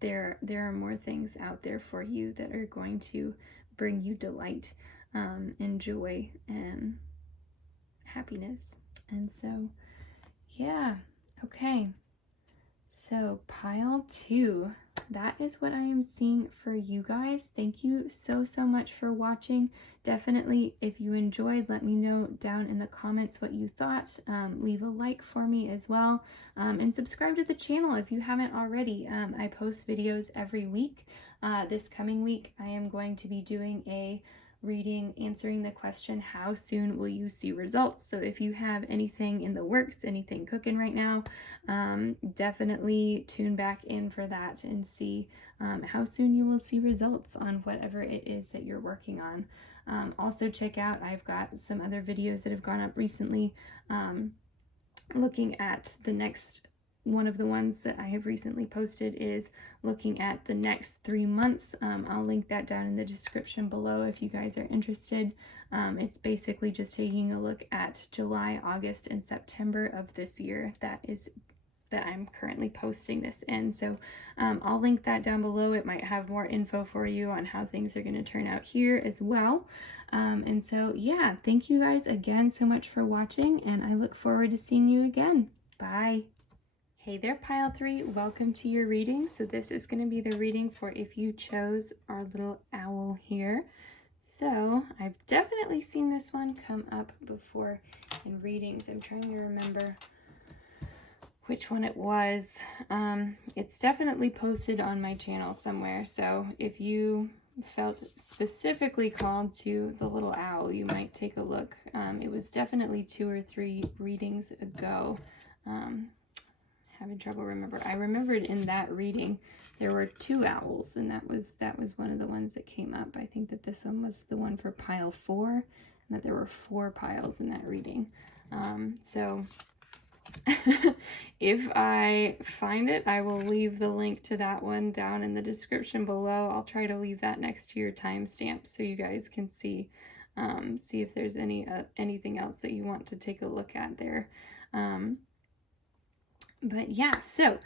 There are more things out there for you that are going to bring you delight, and joy and happiness. And so, yeah, okay. So pile 2, that is what I am seeing for you guys. Thank you so much for watching. Definitely, if you enjoyed, let me know down in the comments what you thought. Leave a like for me as well, and subscribe to the channel if you haven't already. I post videos every week. This coming week I am going to be doing a reading answering the question, how soon will you see results? So if you have anything in the works, anything cooking right now, definitely tune back in for that and see how soon you will see results on whatever it is that you're working on. Also check out, I've got some other videos that have gone up recently, looking at the next one of the ones that I have recently posted is looking at the next 3 months. I'll link that down in the description below if you guys are interested. It's basically just taking a look at July, August, and September of this year. That I'm currently posting this in. So I'll link that down below. It might have more info for you on how things are going to turn out here as well. And so yeah, thank you guys again so much for watching, and I look forward to seeing you again. Bye. Hey there, Pile 3. Welcome to your reading. So this is going to be the reading for if you chose our little owl here. So I've definitely seen this one come up before in readings. I'm trying to remember which one it was. It's definitely posted on my channel somewhere. So if you felt specifically called to the little owl, you might take a look. It was definitely 2 or 3 readings ago. Having trouble remember. I remembered in that reading there were 2 owls, and that was one of the ones that came up. I think that this one was the one for pile 4, and that there were 4 piles in that reading. So if I find it, I will leave the link to that one down in the description below. I'll try to leave that next to your timestamp so you guys can see if there's anything else that you want to take a look at there. But yeah, so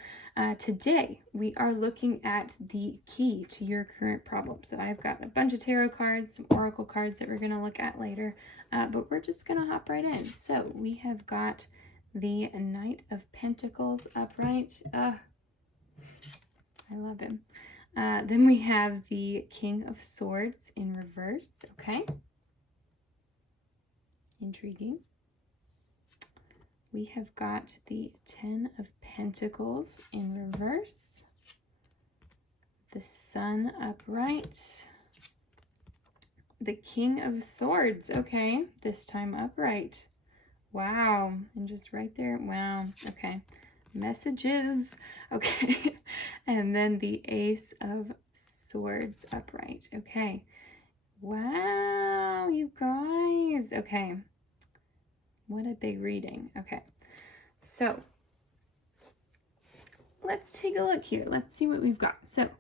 today we are looking at the key to your current problem. So I've got a bunch of tarot cards, some oracle cards that we're going to look at later, but we're just going to hop right in. So we have got the Knight of Pentacles upright. I love him. Then we have the King of Swords in reverse. Okay. Intriguing. We have got the 10 of Pentacles in reverse, the Sun upright, the King of Swords, okay, this time upright. Wow, and just right there, wow, okay. Messages, okay. And then the Ace of Swords upright, okay. Wow, you guys, okay. What a big reading. Okay, so let's take a look here. Let's see what we've got. So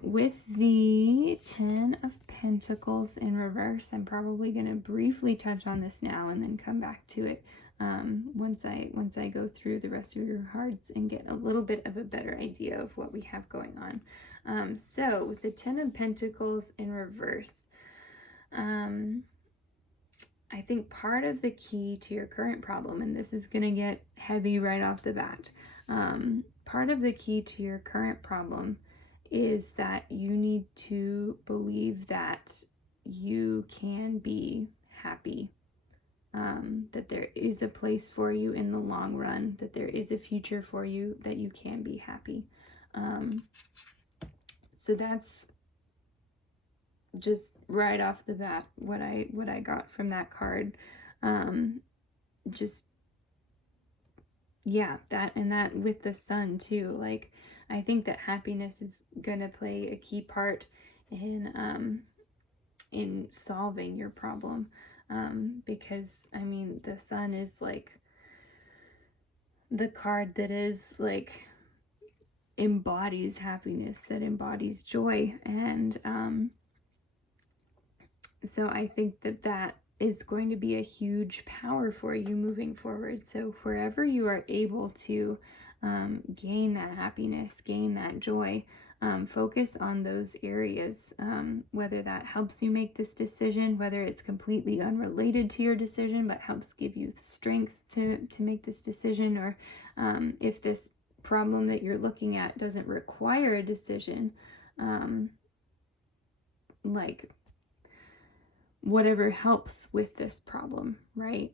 with the 10 of Pentacles in reverse, I'm probably going to briefly touch on this now and then come back to it once I go through the rest of your cards and get a little bit of a better idea of what we have going on. So with the 10 of Pentacles in reverse, I think part of the key to your current problem, and this is going to get heavy right off the bat, part of the key to your current problem is that you need to believe that you can be happy, that there is a place for you in the long run, that there is a future for you, that you can be happy. So that's just right off the bat what I got from that card. Just yeah, that with the Sun too. Like, I think that happiness is gonna play a key part in solving your problem, because I mean the Sun is like the card that is like embodies happiness, that embodies joy, and so I think that is going to be a huge power for you moving forward. So wherever you are able to gain that happiness, gain that joy, focus on those areas, whether that helps you make this decision, whether it's completely unrelated to your decision but helps give you strength to make this decision, or if this problem that you're looking at doesn't require a decision, like whatever helps with this problem, right?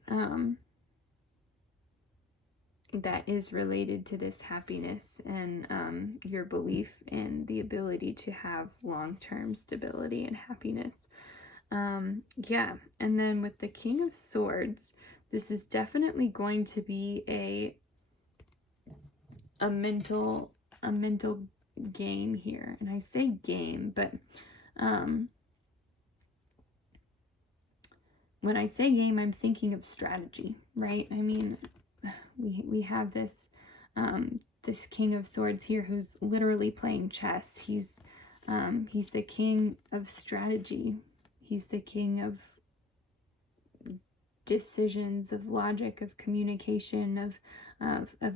That is related to this happiness and your belief in the ability to have long-term stability and happiness. Yeah, and then with the King of Swords, this is definitely going to be a mental game here. And I say game, but when I say game, I'm thinking of strategy, right? I mean, we have this this King of Swords here who's literally playing chess. He's the king of strategy. He's the king of decisions, of logic, of communication, of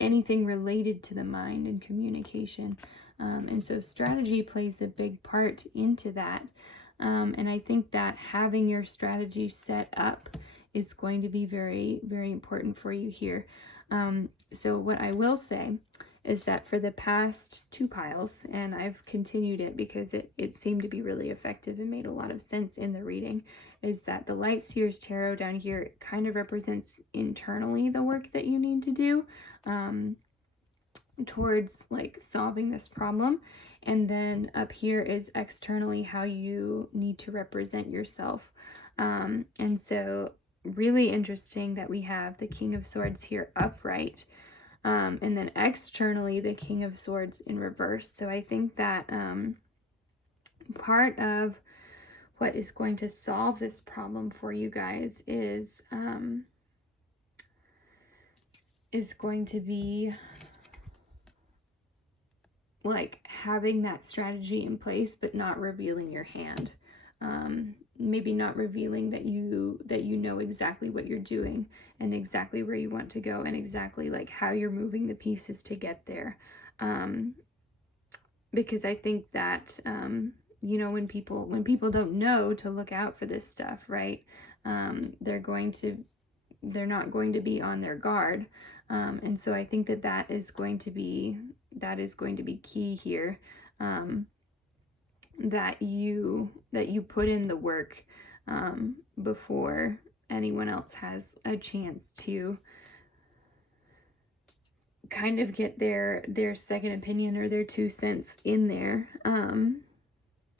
anything related to the mind and communication. And so strategy plays a big part into that. And I think that having your strategy set up is going to be very, very important for you here. So what I will say is that for the past 2 piles, and I've continued it because it seemed to be really effective and made a lot of sense in the reading, is that the Light Seer's Tarot down here kind of represents internally the work that you need to do towards like solving this problem. And then up here is externally how you need to represent yourself. And so really interesting that we have the King of Swords here upright. And then externally, the King of Swords in reverse. So I think that part of what is going to solve this problem for you guys is going to be like having that strategy in place, but not revealing your hand. Maybe not revealing that you know exactly what you're doing and exactly where you want to go and exactly like how you're moving the pieces to get there. Because I think that you know, when people don't know to look out for this stuff, right? They're not going to be on their guard. And so I think that is going to be key here. That you put in the work before anyone else has a chance to kind of get their second opinion or their 2 cents in there.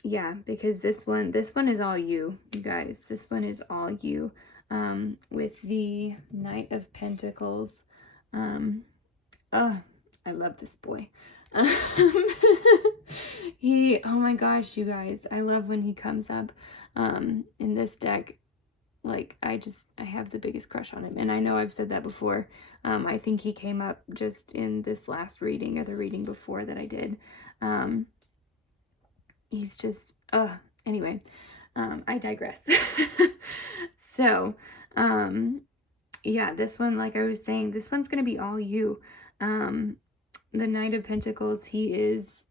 Yeah, because this one is all you guys. This one is all you. With the Knight of Pentacles. Oh, I love this boy. Oh my gosh, you guys, I love when he comes up in this deck. Like, I have the biggest crush on him, and I know I've said that before. I think he came up just in this last reading or the reading before that I did. He's just, anyway, I digress. So, yeah, this one, like I was saying, this one's going to be all you. The Knight of Pentacles, he is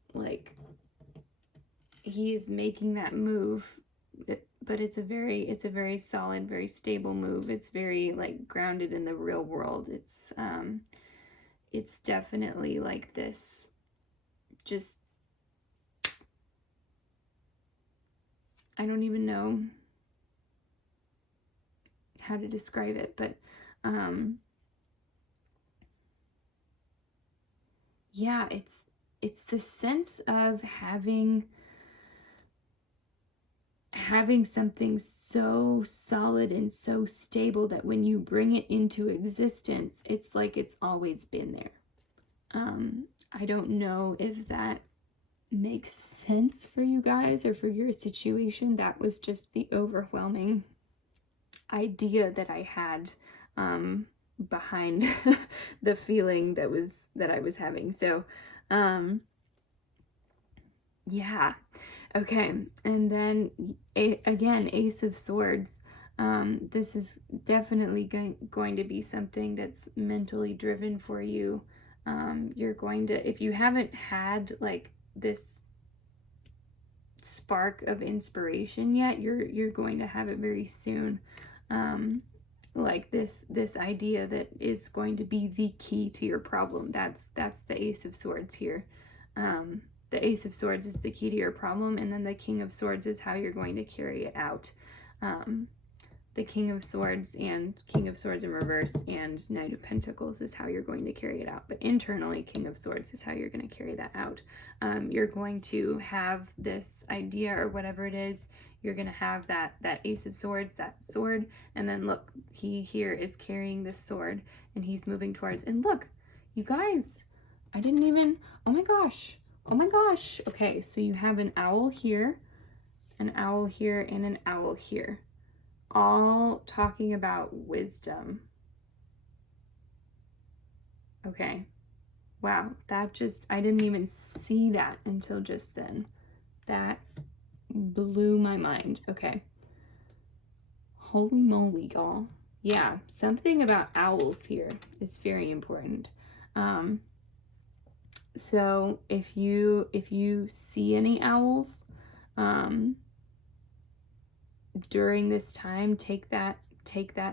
making that move, but it's a very solid, very stable move. It's very like grounded in the real world. It's definitely like this, just, I don't even know how to describe it, but yeah, it's the sense of having something so solid and so stable that when you bring it into existence, it's like it's always been there. I don't know if that makes sense for you guys or for your situation. That was just the overwhelming idea that I had behind the feeling that I was having. So yeah, okay. And then again, Ace of Swords. This is definitely going to be something that's mentally driven for you. You're going to, if you haven't had like this spark of inspiration yet, you're going to have it very soon. Like this idea that is going to be the key to your problem. That's the Ace of Swords here. The Ace of Swords is the key to your problem, and then the King of Swords is how you're going to carry it out. The King of Swords and King of Swords in reverse and Knight of Pentacles is how you're going to carry it out. But internally, King of Swords is how you're going to carry that out. You're going to have this idea or whatever it is. You're going to have that Ace of Swords, that sword, and then look, he here is carrying this sword, and he's moving towards, and look, you guys, I didn't even, oh my gosh. Okay, so you have an owl here, and an owl here. All talking about wisdom. Okay, Wow, that just, I didn't even see that until just then. That blew my mind. Okay. Holy moly, y'all. Yeah, something about owls here is very important. So if you see any owls during this time, take that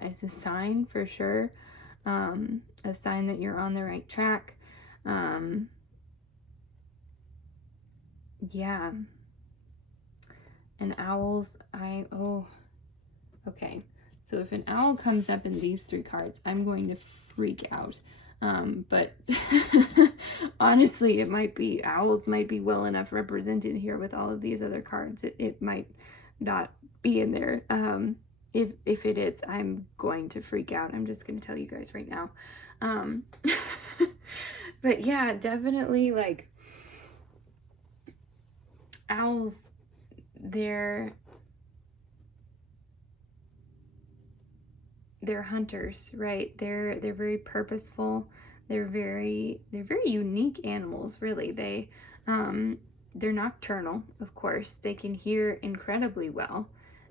as a sign for sure. A sign that you're on the right track. Yeah. And owls, okay. So if an owl comes up in these 3 cards, I'm going to freak out. But honestly, owls might be well enough represented here with all of these other cards. It might not be in there. If it is, I'm going to freak out. I'm just going to tell you guys right now. But yeah, definitely like owls, they're hunters, right? They're very purposeful. They're very unique animals, really. They're nocturnal, of course. They can hear incredibly well.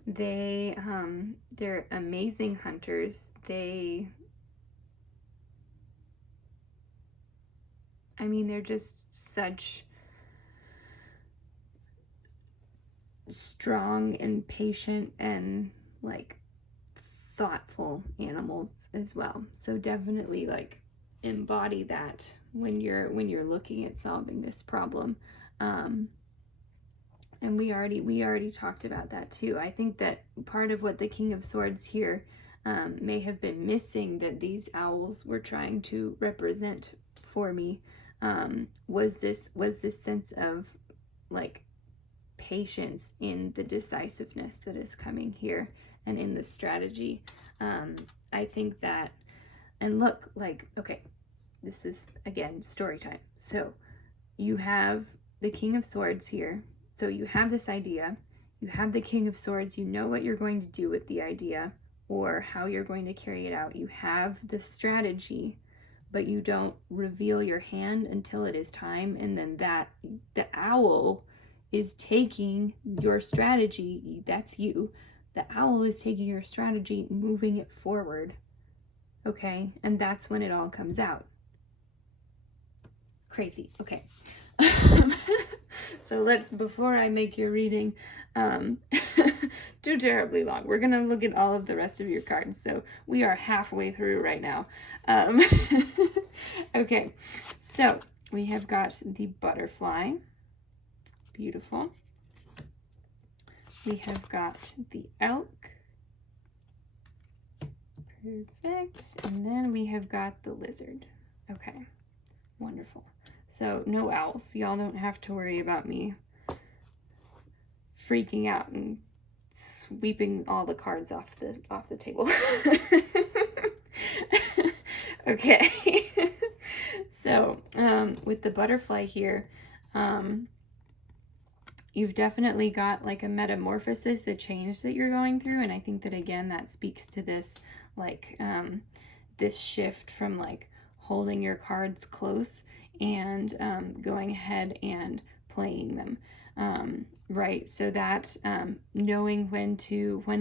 They're amazing hunters. They're just such strong and patient and like thoughtful animals as well. So definitely like embody that when you're looking at solving this problem. And we already talked about that too. I think that part of what the King of Swords here may have been missing, that these owls were trying to represent for me, was this sense of like patience in the decisiveness that is coming here and in the strategy. I think that, and look, like, okay, this is again story time. So you have the King of Swords here. So you have this idea, you have the King of Swords, you know what you're going to do with the idea or how you're going to carry it out. You have the strategy, but you don't reveal your hand until it is time. And then the owl is taking your strategy, that's you. The owl is taking your strategy, moving it forward. Okay, and that's when it all comes out. Crazy. Okay. So before I make your reading too terribly long, we're going to look at all of the rest of your cards. So we are halfway through right now. Okay, so we have got the butterfly. Beautiful. We have got the elk. Perfect. And then we have got the lizard. Okay, wonderful. So no owls. Y'all don't have to worry about me freaking out and sweeping all the cards off the table. Okay. So with the butterfly here, you've definitely got like a metamorphosis, a change that you're going through. And I think that again, that speaks to this, like this shift from like holding your cards close and going ahead and playing them. Right, so that knowing when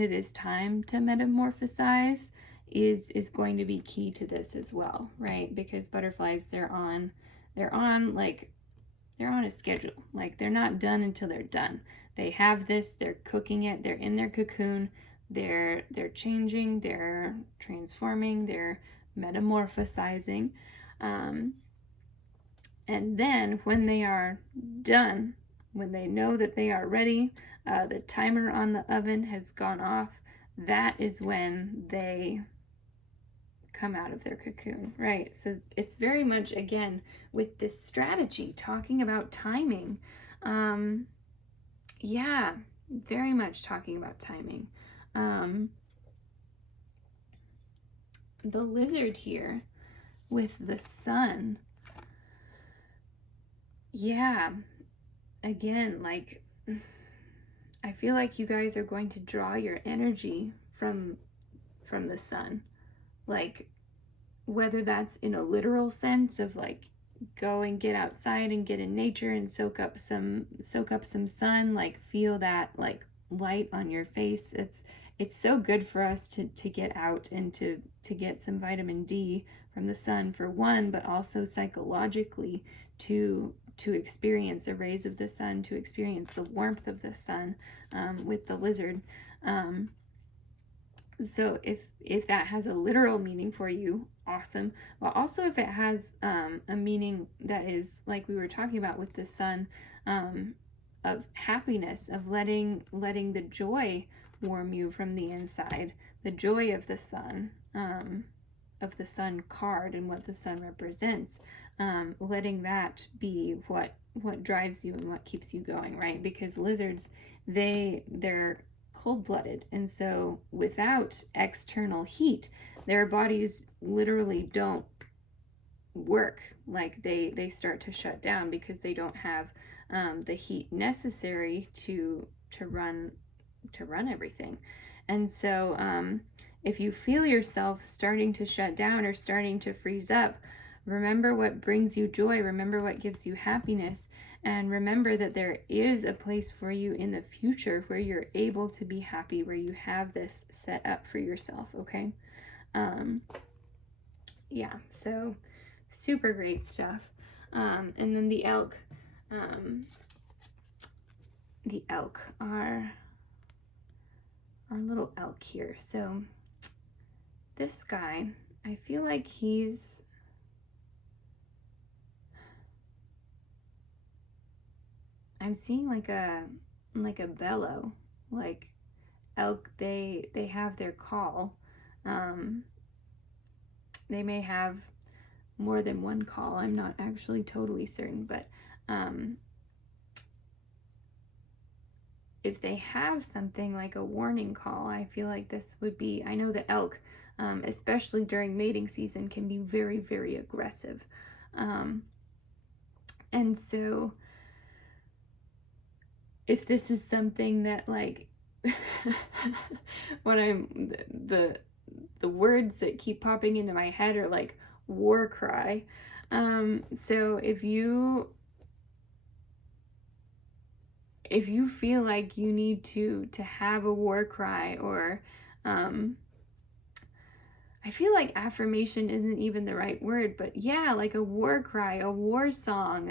it is time to metamorphosize is going to be key to this as well, right? Because butterflies, they're on a schedule. Like they're not done until they're done. They have this, they're cooking it, they're in their cocoon, they're changing, they're transforming, they're metamorphosizing. And then when they are done, when they know that they are ready, the timer on the oven has gone off, that is when they come out of their cocoon, right? So it's very much, again, with this strategy, talking about timing. Yeah, very much talking about timing. The lizard here with the sun. Yeah, again, like I feel like you guys are going to draw your energy from the sun, like whether that's in a literal sense of like go and get outside and get in nature and soak up some sun, like feel that like light on your face. It's so good for us to get out and to get some vitamin D from the sun, for one, but also psychologically to experience the rays of the sun, to experience the warmth of the sun with the lizard. So if that has a literal meaning for you, awesome. But also if it has a meaning that is like we were talking about with the sun, of happiness, of letting the joy warm you from the inside, the joy of the sun card and what the sun represents, letting that be what drives you and what keeps you going, right? Because lizards, they're cold-blooded, and so without external heat, their bodies literally don't work. Like they start to shut down because they don't have the heat necessary to run everything. And so if you feel yourself starting to shut down or starting to freeze up, remember what brings you joy, remember what gives you happiness, and remember that there is a place for you in the future where you're able to be happy, where you have this set up for yourself, okay? Yeah, so super great stuff. And then the elk are our little elk here. So this guy, I feel like I'm seeing like a bellow, like elk, they have their call. They may have more than one call. I'm not actually totally certain, but if they have something like a warning call, I feel like this would be, I know the elk, especially during mating season, can be very, very aggressive. And so if this is something that like, when the words that keep popping into my head are like war cry. So if you feel like you need to have a war cry, or I feel like affirmation isn't even the right word, but yeah, like a war cry, a war song,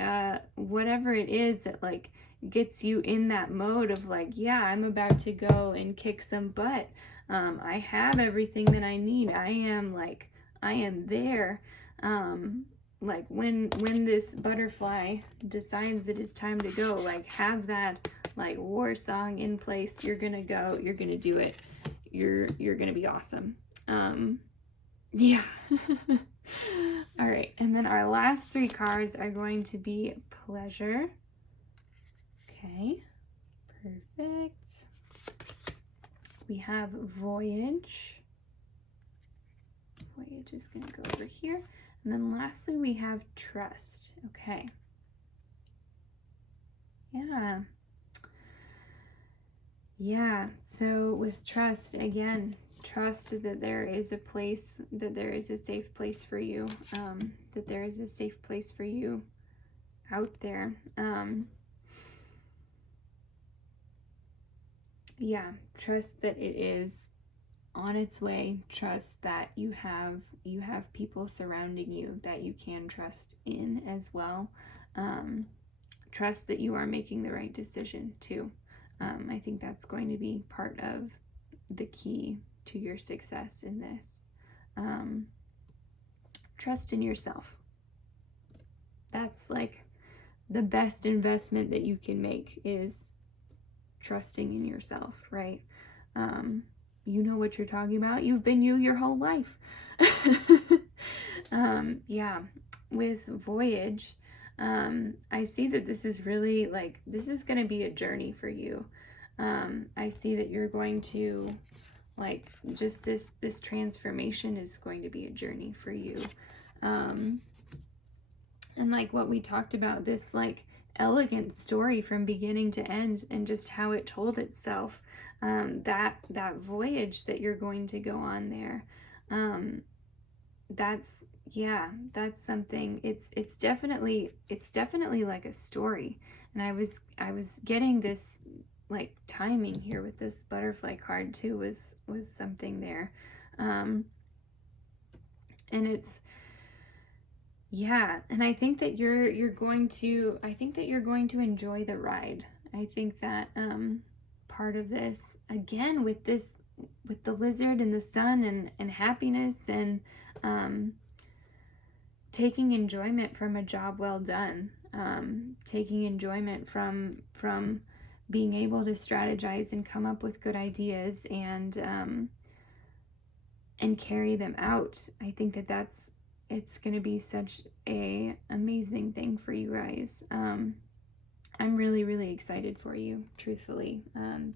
whatever it is that like gets you in that mode of like, yeah, I'm about to go and kick some butt. I have everything that I need. I am there. Like when this butterfly decides it is time to go, like have that like war song in place. You're gonna go, you're gonna do it, you're gonna be awesome. Yeah. All right, and then our last three cards are going to be pleasure. Okay, perfect. We have voyage. Voyage is going to go over here. And then lastly, we have trust. Okay. Yeah. Yeah, so with trust, again, trust that there is a place, that there is a safe place for you, that there is a safe place for you out there. Yeah, trust that it is on its way. Trust that you have people surrounding you that you can trust in as well. Trust that you are making the right decision too. I think that's going to be part of the key to your success in this. Trust in yourself. That's like the best investment that you can make, is trusting in yourself, right? You know what you're talking about. You've been you your whole life. Yeah, with voyage, I see that this is really like, this is going to be a journey for you. I see that you're going to like, just this transformation is going to be a journey for you. And like what we talked about, this like elegant story from beginning to end, and just how it told itself, that voyage that you're going to go on there, that's yeah, that's something. It's definitely like a story. And I was getting this like timing here with this butterfly card too, was something there. Um and it's, yeah, and I think that you're going to, enjoy the ride. I think that part of this, again, with this, with the lizard and the sun and happiness and um taking enjoyment from a job well done, taking enjoyment from being able to strategize and come up with good ideas and carry them out. I think that it's going to be such a amazing thing for you guys. I'm really, really excited for you, truthfully.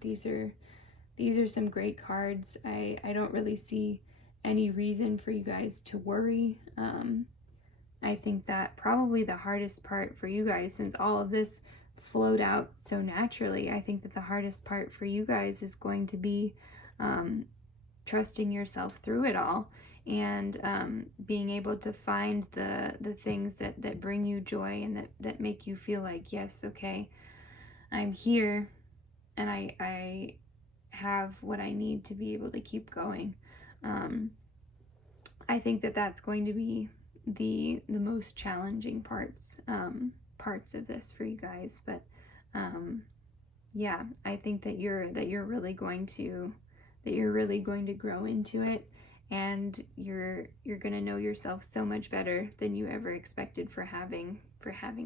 These are some great cards. I don't really see any reason for you guys to worry. I think that probably the hardest part for you guys, since all of this flowed out so naturally, I think that the hardest part for you guys is going to be um, trusting yourself through it all, and being able to find the things that bring you joy and that make you feel like, yes, okay, I'm here, and I have what I need to be able to keep going. Um, I think that that's going to be the most challenging parts of this for you guys. But yeah, I think that you're really going to grow into it, and you're going to know yourself so much better than you ever expected for having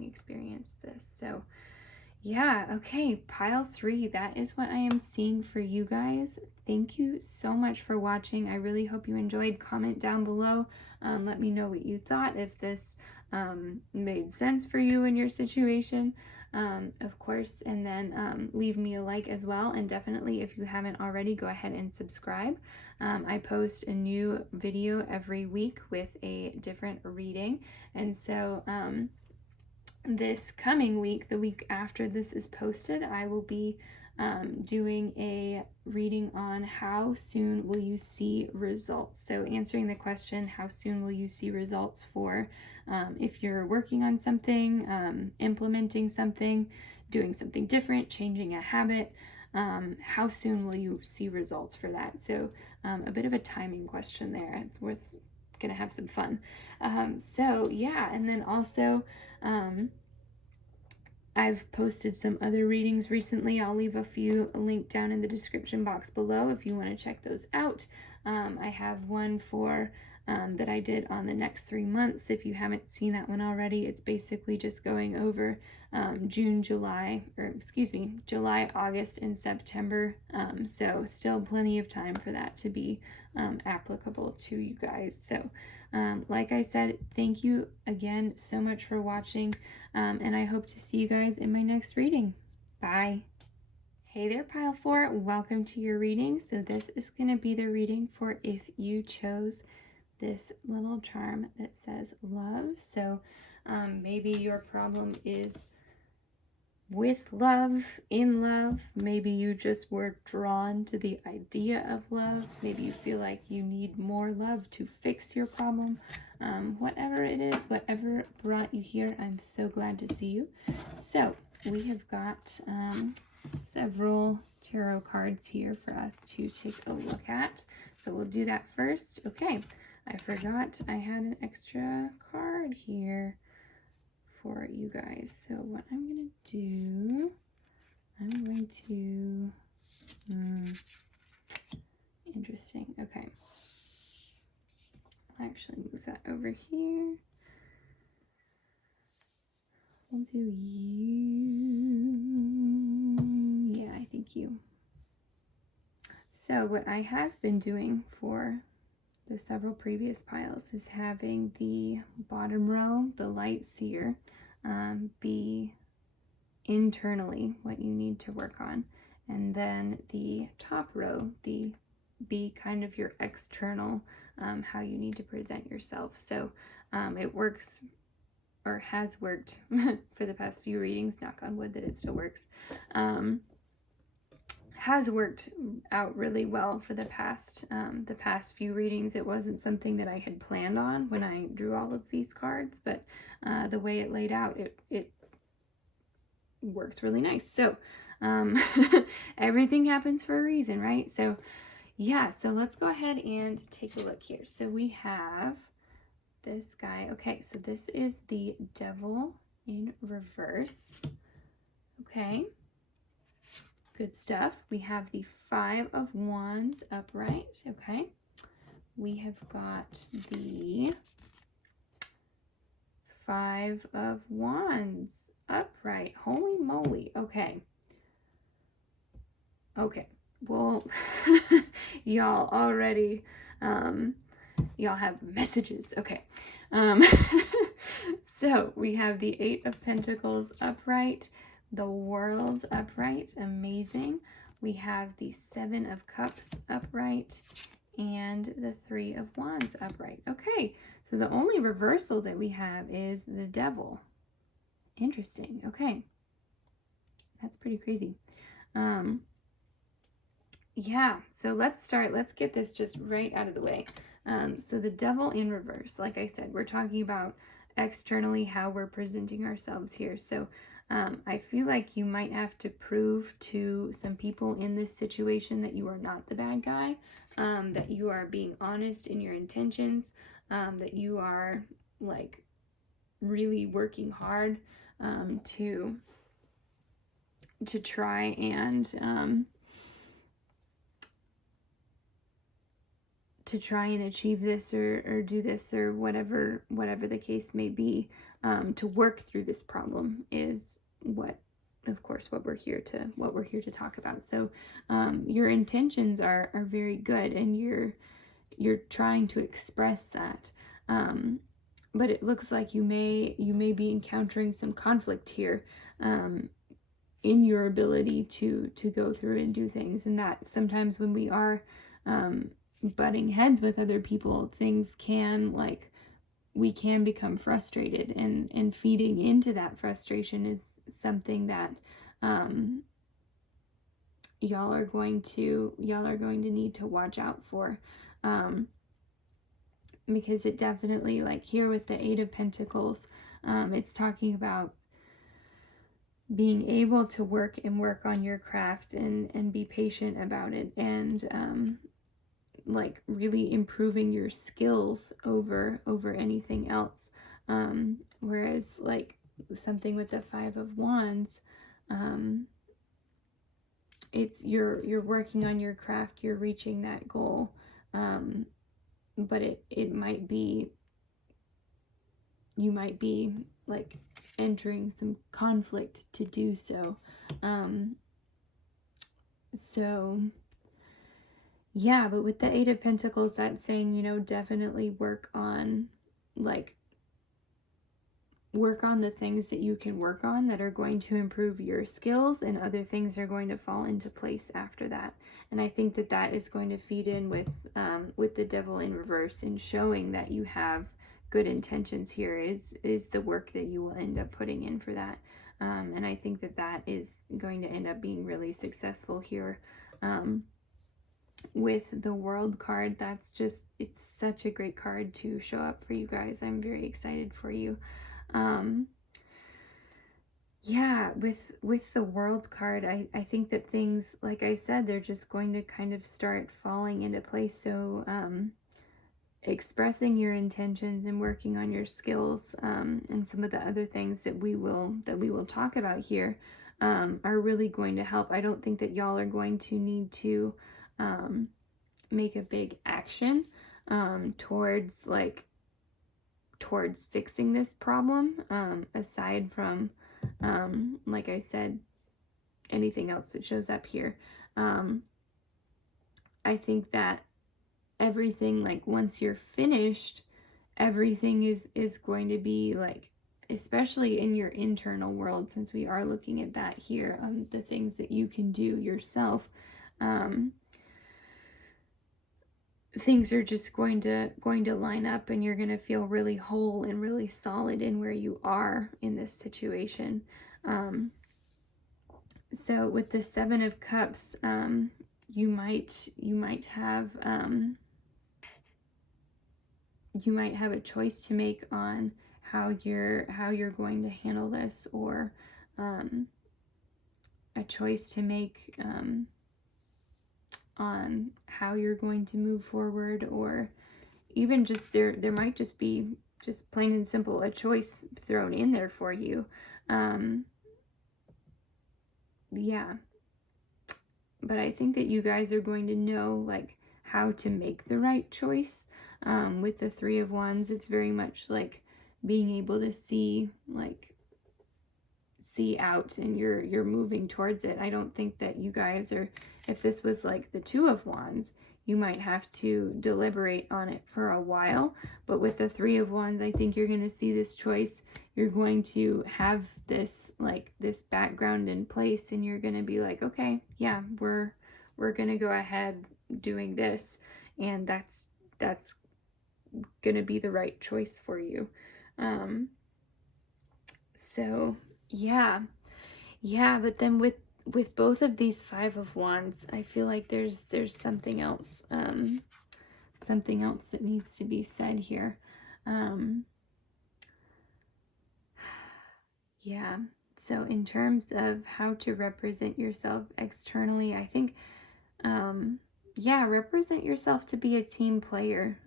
experienced this. So yeah, okay, pile 3, that is what I am seeing for you guys. Thank you so much for watching. I really hope you enjoyed. Comment down below. Let me know what you thought, if this made sense for you in your situation, of course, and then leave me a like as well. And definitely, if you haven't already, go ahead and subscribe. I post a new video every week with a different reading, and so this coming week, the week after this is posted, I will be doing a reading on how soon will you see results. So answering the question, how soon will you see results, for if you're working on something, implementing something, doing something different, changing a habit, how soon will you see results for that? So a bit of a timing question there. It's gonna have some fun. So yeah, and then also I've posted some other readings recently. I'll leave a few linked down in the description box below if you want to check those out. I have one for that I did on the next 3 months. If you haven't seen that one already, it's basically just going over July, August, and September. So still plenty of time for that to be applicable to you guys. So like I said, thank you again so much for watching, and I hope to see you guys in my next reading. Bye. Hey there, Pile 4. Welcome to your reading. So this is going to be the reading for if you chose this little charm that says love. So maybe your problem is with love, in love. Maybe you just were drawn to the idea of love. Maybe you feel like you need more love to fix your problem. Whatever it is, whatever brought you here, I'm so glad to see you. So we have got several tarot cards here for us to take a look at. So we'll do that first. Okay, I forgot I had an extra card here for you guys. So what I'm going to do, I'm going to, interesting. Okay. I'll actually move that over here. We'll do you. Yeah, I think you. So what I have been doing for the several previous piles is having the bottom row, the light seer, be internally what you need to work on, and then the top row, the be kind of your external, how you need to present yourself. So it works, or has worked for the past few readings, knock on wood that it still works. has worked out really well for the past few readings. It wasn't something that I had planned on when I drew all of these cards, but the way it laid out, it works really nice. So everything happens for a reason, right? So yeah, so let's go ahead and take a look here. So we have this guy. Okay, so this is the Devil in reverse. Okay, good stuff. We have the Five of Wands upright. Okay, we have got the Five of Wands upright. Holy moly. Okay. Okay. Well, y'all already, y'all have messages. Okay. So we have the Eight of Pentacles upright, the World upright. Amazing. We have the Seven of Cups upright, and the Three of Wands upright. Okay. So the only reversal that we have is the Devil. Interesting. Okay. That's pretty crazy. Yeah, so let's get this just right out of the way. So the Devil in reverse, like I said, we're talking about externally how we're presenting ourselves here. So I feel like you might have to prove to some people in this situation that you are not the bad guy, that you are being honest in your intentions, that you are like really working hard to try and achieve this or do this or whatever the case may be, to work through this problem is what we're here to talk about. So your intentions are very good, and you're trying to express that, but it looks like you may be encountering some conflict here in your ability to go through and do things, and that sometimes when we are butting heads with other people, things can, like, we can become frustrated, and feeding into that frustration is something that y'all are going to need to watch out for, because it definitely, like here with the Eight of Pentacles, it's talking about being able to work on your craft and be patient about it, and like really improving your skills over anything else, whereas like something with the Five of Wands, it's you're working on your craft, you're reaching that goal, but it might be, you might be like entering some conflict to do so. So yeah, but with the Eight of Pentacles, that's saying, definitely work on the things that you can work on that are going to improve your skills, and other things are going to fall into place after that. And I think that is going to feed in with the Devil in reverse, and showing that you have good intentions here is the work that you will end up putting in for that. And I think that is going to end up being really successful here. With the World card, it's such a great card to show up for you guys. I'm very excited for you. Yeah, with the World card, I think that things, like I said, they're just going to kind of start falling into place. So expressing your intentions and working on your skills, and some of the other things that we will talk about here, are really going to help. I don't think that y'all are going to need to make a big action towards fixing this problem, aside from like I said, anything else that shows up here. I think that everything, like once you're finished, everything is going to be like, especially in your internal world, since we are looking at that here, the things that you can do yourself, things are just going to line up, and you're going to feel really whole and really solid in where you are in this situation. So with the Seven of Cups, you might have a choice to make on how you're going to handle this, or a choice to make on how you're going to move forward, or even just there might just be, just plain and simple, a choice thrown in there for you. Yeah, but I think that you guys are going to know like how to make the right choice. With the Three of Wands, it's very much like being able to see out, and you're moving towards it. I don't think that you guys are, if this was like the Two of Wands, you might have to deliberate on it for a while. But with the Three of Wands, I think you're going to see this choice. You're going to have this background in place, and you're going to be like, okay, yeah, we're going to go ahead doing this, and that's going to be the right choice for you. So yeah, but then with both of these Five of Wands, I feel like there's something else, that needs to be said here. Yeah, so in terms of how to represent yourself externally, I think, represent yourself to be a team player.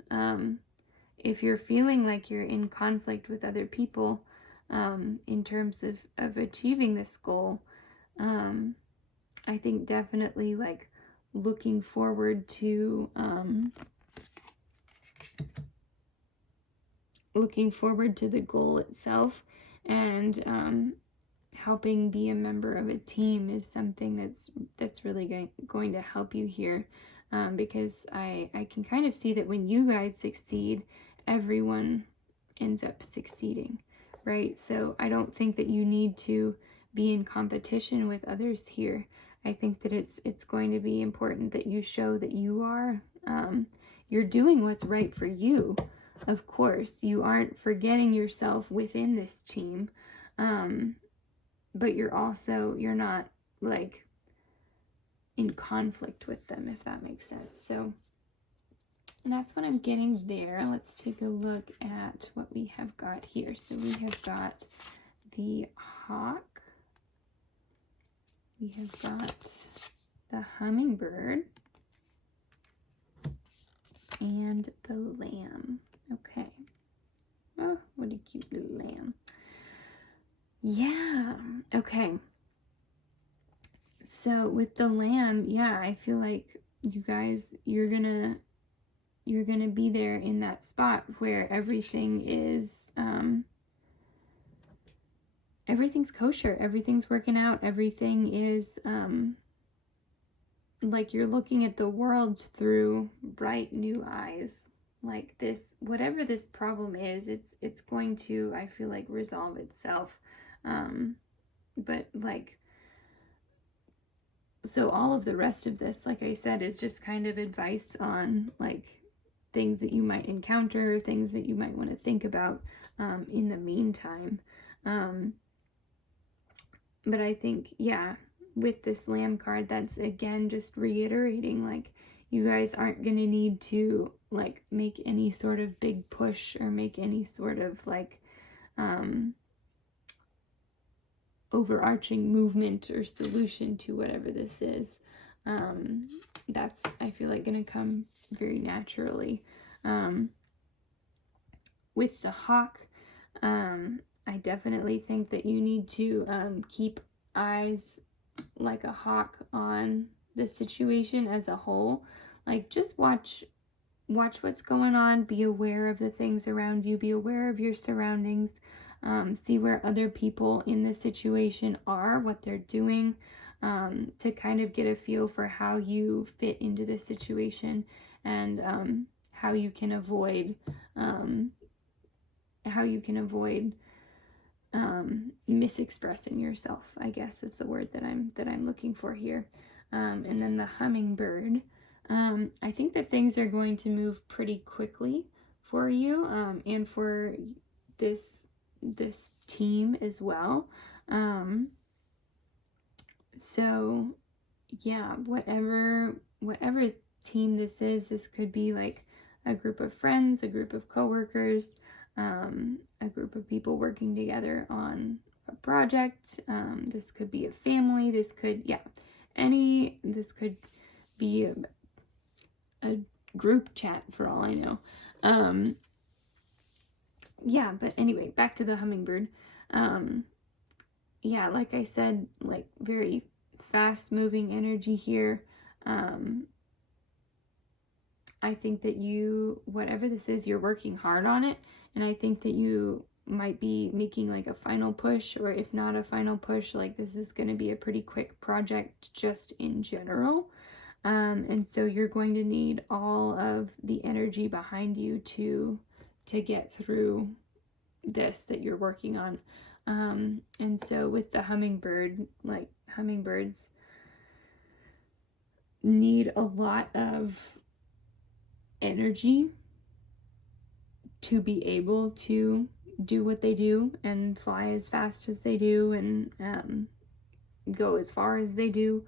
If you're feeling like you're in conflict with other people, in terms of achieving this goal, I think definitely like looking forward to the goal itself, and helping be a member of a team is something that's really going to help you here, because I can kind of see that when you guys succeed, everyone ends up succeeding, right? So I don't think that you need to be in competition with others here. I think that it's going to be important that you show that you're doing what's right for you. Of course, you aren't forgetting yourself within this team, but you're not like in conflict with them, if that makes sense. So that's what I'm getting there. Let's take a look at what we have got here. So we have got the hawk. We have got the hummingbird and the lamb. Okay. Oh, what a cute little lamb. Yeah. Okay. So with the lamb, yeah, I feel like you guys, you're gonna be there in that spot where everything is everything's kosher, everything's working out, everything is like you're looking at the world through bright new eyes. Like this, whatever this problem is, it's going to, I feel like, resolve itself. But like, so all of the rest of this, like I said, is just kind of advice on like things that you might encounter, things that you might want to think about in the meantime. But I think, yeah, with this lamb card, that's again just reiterating like you guys aren't going to need to like make any sort of big push or make any sort of like overarching movement or solution to whatever this is. That's, I feel like, going to come very naturally. With the hawk, I definitely think that you need to keep eyes like a hawk on the situation as a whole. Like, just watch what's going on, be aware of the things around you, be aware of your surroundings, see where other people in the situation are, what they're doing, to kind of get a feel for how you fit into the situation, and how you can avoid misexpressing yourself, I guess is the word that I'm looking for here. And then the hummingbird, I think that things are going to move pretty quickly for you, and for this team as well. So yeah, whatever team this is, this could be like a group of friends, a group of coworkers, a group of people working together on a project. This could be a family. This could, this could be a group chat for all I know. Yeah, but anyway, back to the hummingbird. Yeah, like I said, like very fast moving energy here. I think that whatever this is, you're working hard on it. And I think that you might be making like a final push, or if not a final push, like this is going to be a pretty quick project just in general. And so you're going to need all of the energy behind you to get through this that you're working on. And so with the hummingbird, like hummingbirds need a lot of energy to be able to do what they do and fly as fast as they do and go as far as they do.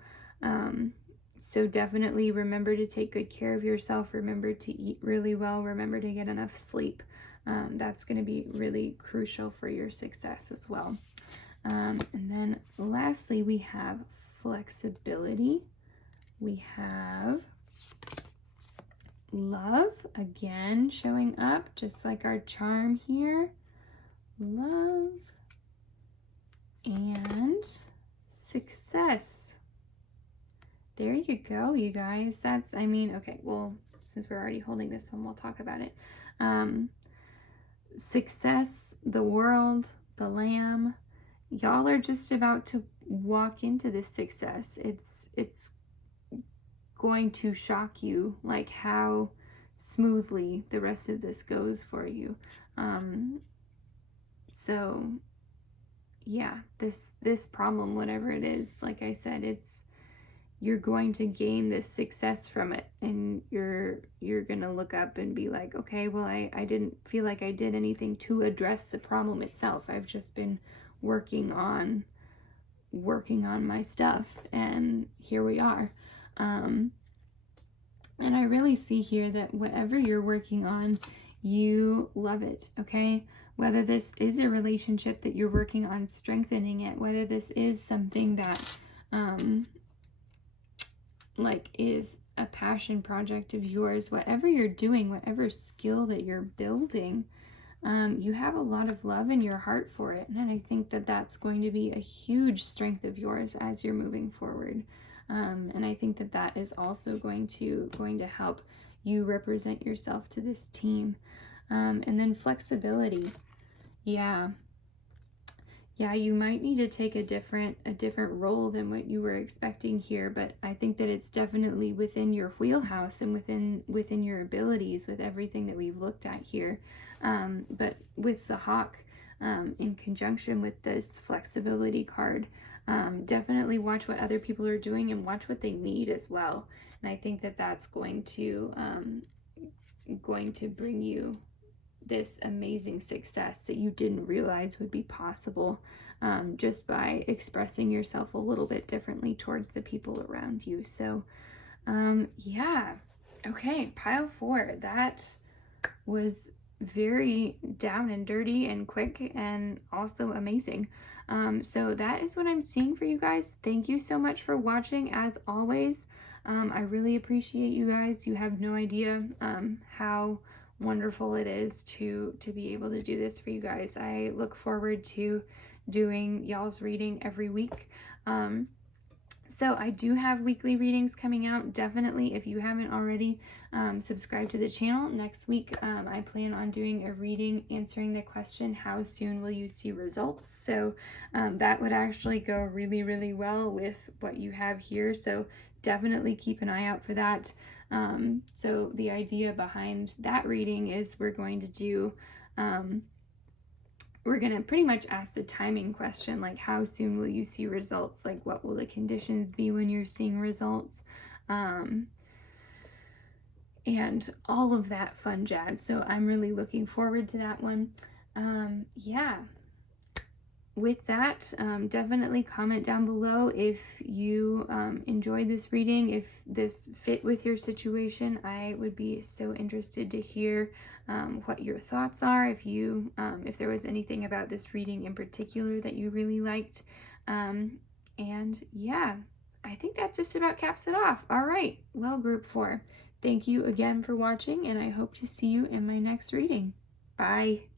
So definitely remember to take good care of yourself. Remember to eat really well. Remember to get enough sleep. That's going to be really crucial for your success as well. And then lastly, we have flexibility. We have love, again showing up just like our charm here. Love and success. There you go, you guys. That's, okay, well, since we're already holding this one, we'll talk about it. Success, the world, the lamb, y'all are just about to walk into this success. It's going to shock you, like how smoothly the rest of this goes for you. So yeah, this problem, whatever it is, like I said, you're going to gain this success from it, and you're gonna look up and be like, okay, well, I didn't feel like I did anything to address the problem itself. I've just been working on my stuff, and here we are. And I really see here that whatever you're working on, you love it, okay? Whether this is a relationship that you're working on strengthening it, whether this is something that like is a passion project of yours, whatever you're doing, whatever skill that you're building, you have a lot of love in your heart for it. And I think that that's going to be a huge strength of yours as you're moving forward. And I think that that is also going to help you represent yourself to this team. And then flexibility. Yeah, you might need to take a different role than what you were expecting here, but I think that it's definitely within your wheelhouse and within your abilities with everything that we've looked at here. But with the hawk, in conjunction with this flexibility card, definitely watch what other people are doing and watch what they need as well. And I think that that's going to bring you this amazing success that you didn't realize would be possible, just by expressing yourself a little bit differently towards the people around you. So yeah, okay, pile 4, that was very down and dirty and quick and also amazing. So that is what I'm seeing for you guys. Thank you so much for watching, as always. I really appreciate you guys. You have no idea how wonderful it is to be able to do this for you guys. I look forward to doing y'all's reading every week. So I do have weekly readings coming out. Definitely, if you haven't already, subscribe to the channel. Next week, I plan on doing a reading answering the question, how soon will you see results? So that would actually go really, really well with what you have here. So definitely keep an eye out for that. So the idea behind that reading is we're going to pretty much ask the timing question, like how soon will you see results? Like what will the conditions be when you're seeing results? And all of that fun jazz. So I'm really looking forward to that one. Yeah. with that, definitely comment down below if you enjoyed this reading, if this fit with your situation. I would be so interested to hear what your thoughts are, if there was anything about this reading in particular that you really liked. And yeah, I think that just about caps it off. All right, well, group 4, thank you again for watching, and I hope to see you in my next reading. Bye.